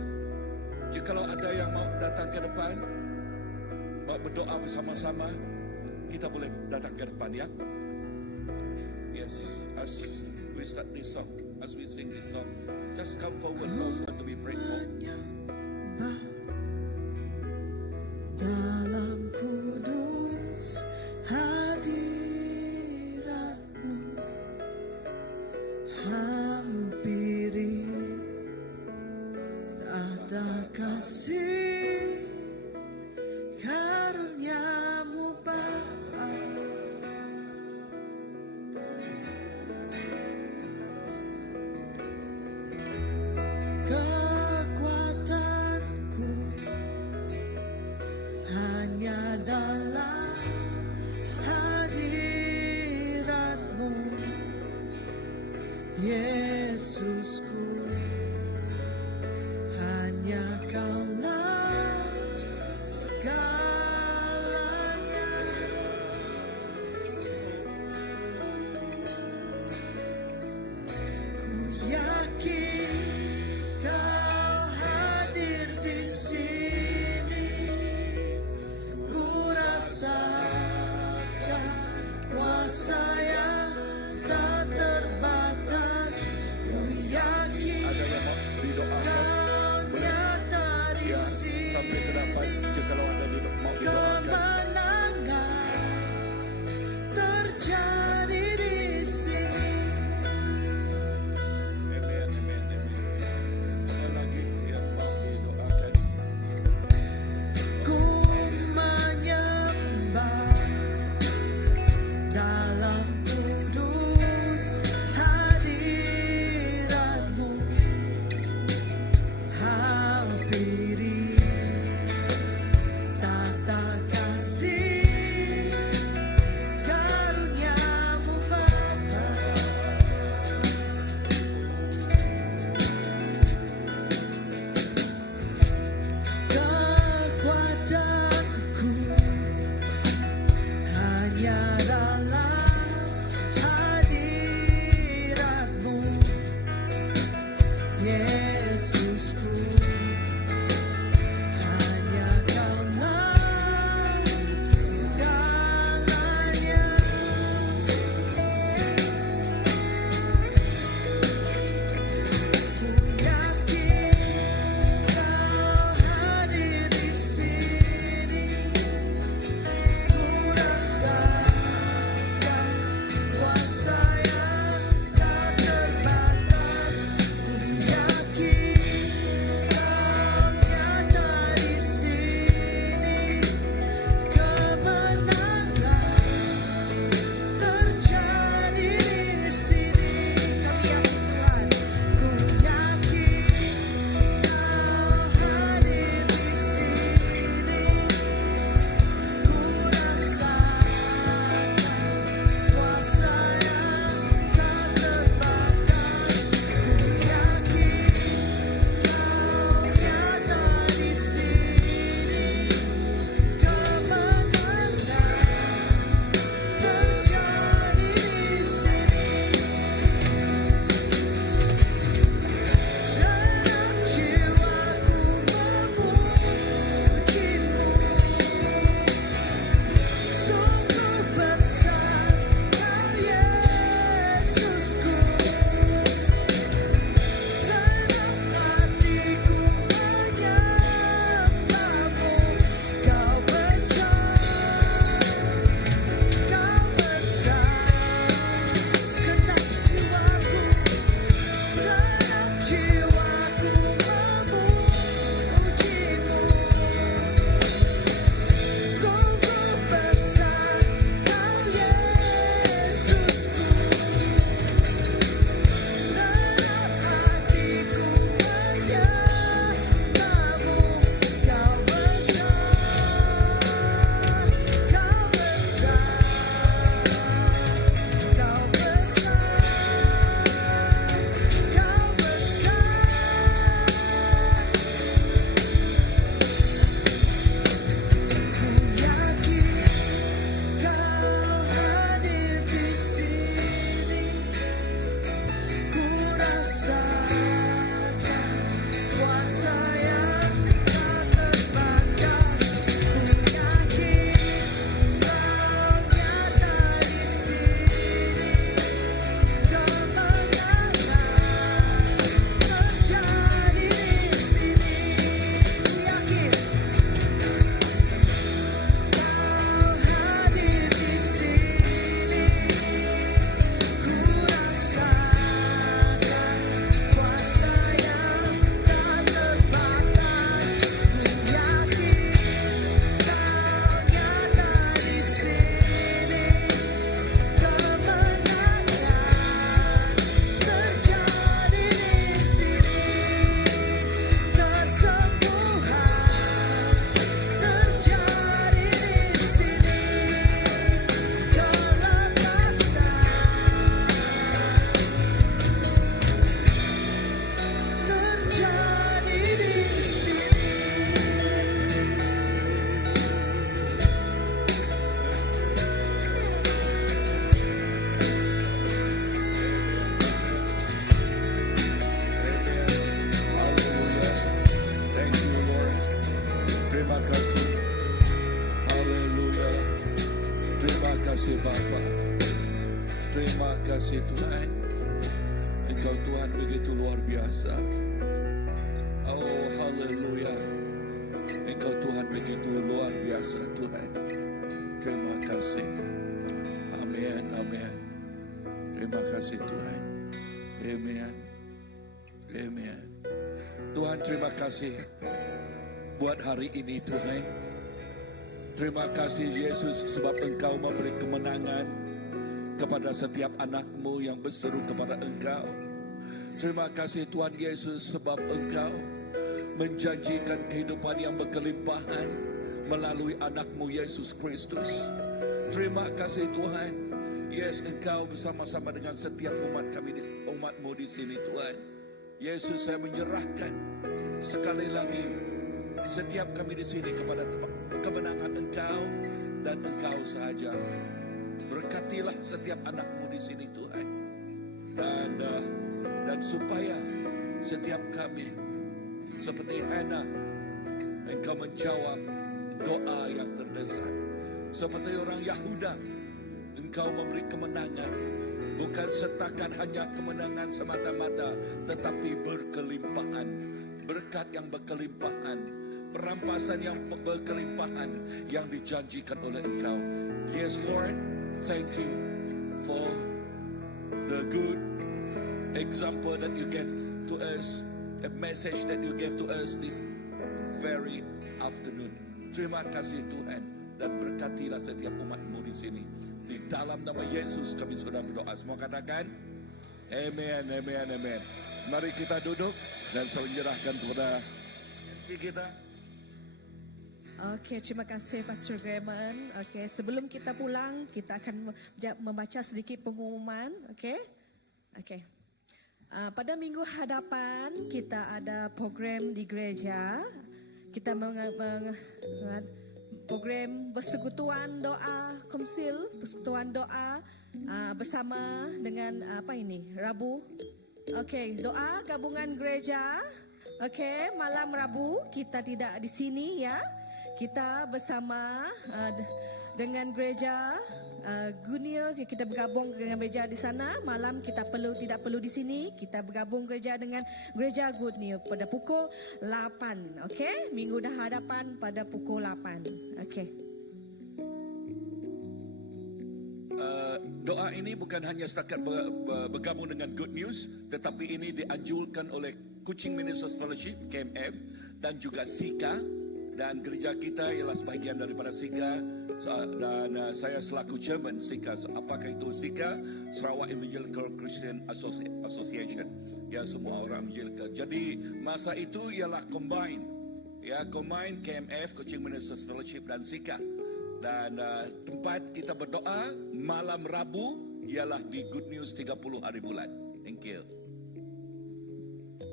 jikalau ada yang mau datang ke depan, mau berdoa bersama-sama, kita boleh datang ke depan, ya. Yes, as we start this song, as we sing this song, just come forward also to be prayed for. sayang tak terbatas. Ku yakin Ada yang mau didoakan? Kau nyata di Ya, tapi terdapat kalau ada mau didoakan. kemenangan terjadi di sini. Amin, amin, amin. Ada lagi yang mau didoakan? Ku menyembah dalam Terima kasih Tuhan. Engkau Tuhan begitu luar biasa. Oh haleluya. Engkau Tuhan begitu luar biasa Tuhan. Terima kasih. Amin, amin. Terima kasih Tuhan. Amin. Amin. Tuhan terima kasih buat hari ini Tuhan. Terima kasih Yesus sebab Engkau memberi kemenangan kepada setiap anak-Mu yang berseru kepada Engkau. Terima kasih Tuhan Yesus sebab Engkau menjanjikan kehidupan yang berkelimpahan melalui anak-Mu Yesus Kristus. Terima kasih Tuhan. Yes, Engkau bersama-sama dengan setiap umat-Mu di sini Tuhan. Yesus, saya menyerahkan sekali lagi setiap kami di sini kepada kemenangan Engkau dan Engkau sahaja. Berkatilah setiap anak-Mu di sini Tuhan. Dan supaya setiap kami seperti Hana, Engkau menjawab doa yang terdesak. Seperti orang Yahuda, Engkau memberi kemenangan. Bukan setakat hanya kemenangan semata-mata, tetapi berkelimpahan. Berkat yang berkelimpahan. Perampasan yang berkelimpahan yang dijanjikan oleh Engkau. Yes Lord, thank you for the good example that you gave to us. A message that you gave to us this very afternoon. Terima kasih Tuhan. Dan berkatilah setiap umat-Mu di sini. Di dalam nama Yesus kami sudah berdoa. Semua katakan amen, amen, amen. Mari kita duduk dan saya menyerahkan kepada MC kita. Okey, terima kasih Pastor Raymond. Okey, sebelum kita pulang, kita akan membaca sedikit pengumuman. Okey. Okey. Pada minggu hadapan kita ada program di gereja. Kita program persekutuan doa komsil, persekutuan doa bersama dengan Rabu. Okey, doa gabungan gereja. Okey, malam Rabu kita tidak di sini ya. Kita bersama dengan gereja Good News, kita bergabung dengan gereja di sana. Malam kita tidak perlu di sini. Kita bergabung gereja dengan gereja Good News pada pukul 8. Okey, minggu dah hadapan pada pukul 8. Okey. Doa ini bukan hanya setakat bergabung dengan Good News, tetapi ini dianjurkan oleh Kuching Ministers Fellowship KMF dan juga SIKA, dan gereja kita ialah sebahagian daripada SIKA, dan saya selaku chairman SIKA. Apakah itu SIKA? Sarawak Evangelical Christian Association. Ya, semua orang Evangelical. Jadi masa itu ialah combine KMF, Kuching Ministers Fellowship dan SIKA. Dan tempat kita berdoa malam Rabu ialah di Good News 30 hari bulan. Thank you.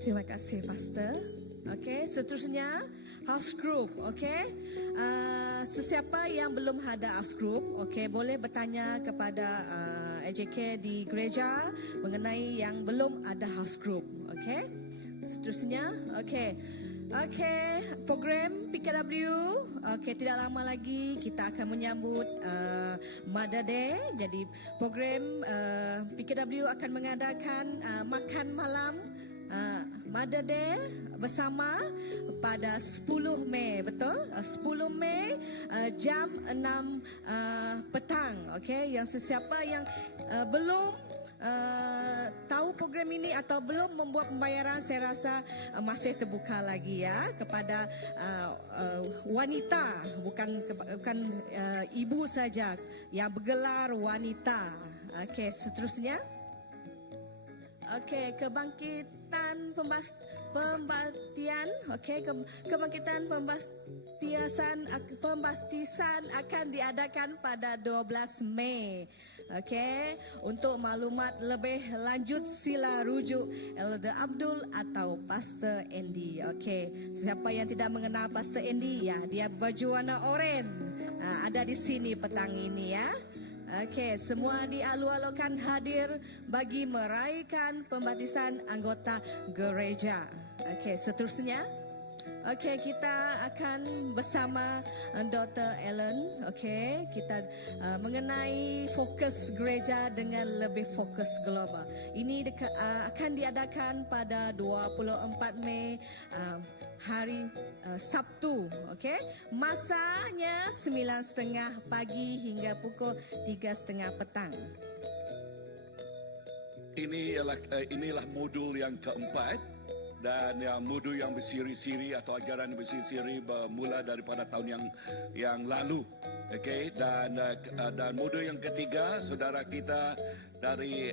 Terima kasih Pastor. Okey, seterusnya house group. Okey, sesiapa yang belum ada house group, okey, boleh bertanya kepada AJK di gereja mengenai yang belum ada house group. Okey, seterusnya. Okey, program PKW. Okey, tidak lama lagi kita akan menyambut Mother Day. Jadi program PKW akan mengadakan makan malam Mother Day bersama pada 10 Mei, betul? 10 Mei jam 6 petang. Okey, yang sesiapa yang belum tahu program ini atau belum membuat pembayaran, saya rasa masih terbuka lagi ya kepada wanita, bukan ibu saja yang bergelar wanita. Okey, seterusnya. Okey, kebangkitan pembaptisan, kebangkitan pembaptisan akan diadakan pada 12 Mei. Okey, untuk maklumat lebih lanjut sila rujuk Elder Abdul atau Pastor Andy. Okey, siapa yang tidak mengenal Pastor Andy, ya, dia baju warna oranye. Ada di sini petang ini ya. Okey, semua dialu-alukan hadir bagi meraihkan pembaptisan anggota gereja. Okey, seterusnya. Okey, kita akan bersama Dr. Ellen. Okey, kita mengenai fokus gereja dengan lebih fokus global. Ini akan diadakan pada 24 Mei hari Sabtu. Okey, masanya 9:30 pagi hingga pukul 3:30 petang. Inilah modul yang keempat. Dan yang modul yang bersiri-siri atau ajaran yang bersiri-siri bermula daripada tahun yang lalu. Okey, dan modul yang ketiga saudara kita dari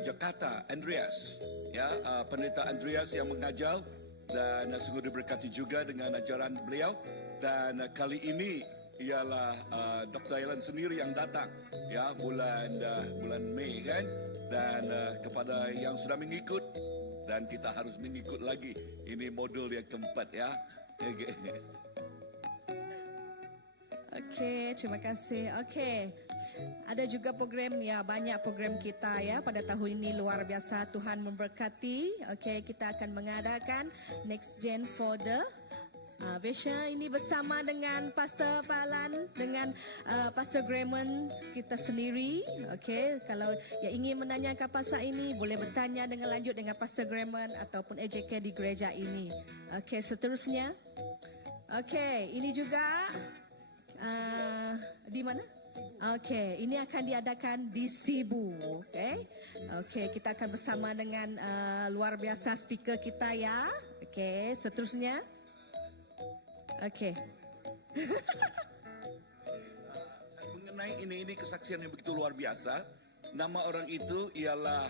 Jakarta, Andreas, ya, pendeta Andreas yang mengajar, dan sungguh diberkati juga dengan ajaran beliau. Dan kali ini ialah Dr. Ellen sendiri yang datang, ya, bulan Mei kan. Dan kepada yang sudah mengikut, dan kita harus mengikut lagi. Ini modul yang keempat, ya. Okey, terima kasih. Okey. Ada juga program, ya, banyak program kita, ya, pada tahun ini luar biasa. Tuhan memberkati. Okey, kita akan mengadakan Next Gen for the Vision ini bersama dengan Pastor Palan, dengan Pastor Grayman kita sendiri. Okey, kalau yang ingin menanyakan pasal ini boleh bertanya dengan lanjut dengan Pastor Grayman ataupun AJK di gereja ini. Okey, seterusnya. Okey, ini juga di mana? Okey, ini akan diadakan di Sibu. Okey. Okey, kita akan bersama dengan luar biasa speaker kita, ya. Okey, seterusnya. Okey. Mengenai ini kesaksian yang begitu luar biasa. Nama orang itu ialah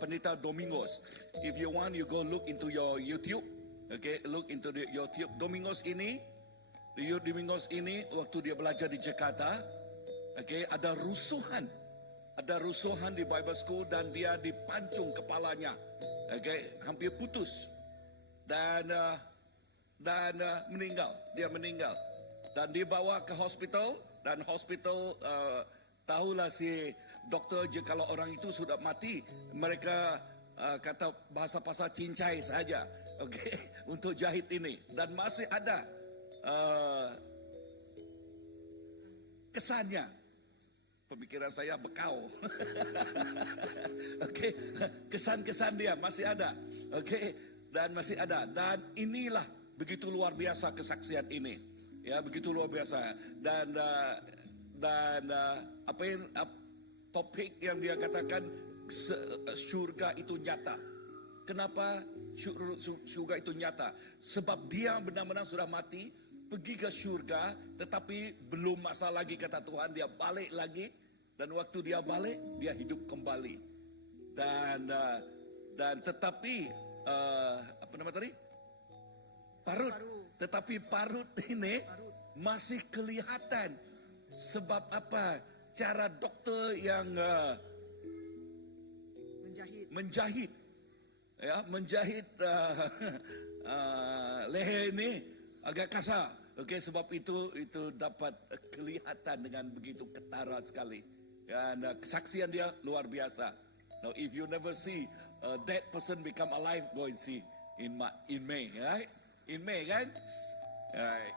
Pendeta Domingos. If you want, you go look into your YouTube. Okay, look into the YouTube. Domingos ini waktu dia belajar di Jakarta, okay, ada rusuhan di Bible School dan dia dipancung kepalanya, okay, hampir putus dan meninggal. Dia meninggal dan dibawa ke hospital, dan hospital tahulah si doktor je kalau orang itu sudah mati, mereka kata bahasa cincai saja, okey, untuk jahit ini, dan masih ada kesannya. Pemikiran saya bekau. Okey, kesan-kesan dia masih ada. Okey, dan masih ada, dan inilah begitu luar biasa kesaksian ini, ya, begitu luar biasa. Dan apa yang topik yang dia katakan, syurga itu nyata. Kenapa syurga itu nyata? Sebab dia benar-benar sudah mati, pergi ke syurga, tetapi belum masa lagi, kata Tuhan, dia balik lagi, dan waktu dia balik, dia hidup kembali. Dan tetapi apa nama tadi? Parut. Tetapi parut ini masih kelihatan. Sebab apa? Cara doktor yang menjahit, ya, menjahit leher ini agak kasar. Okey, sebab itu dapat kelihatan dengan begitu ketara sekali. Dan kesaksian dia luar biasa. Now, if you never see that person become alive, go and see in May, right? In May, kan? Right.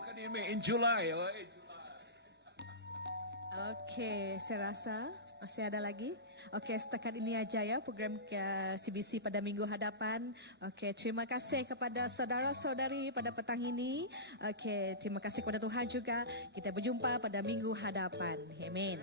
Bukan in May, in July. Right? Okey, saya rasa masih ada lagi. Okey, setakat ini aja, ya, program CBC pada minggu hadapan. Okey, terima kasih kepada saudara-saudari pada petang ini. Okey, terima kasih kepada Tuhan juga. Kita berjumpa pada minggu hadapan. Amen.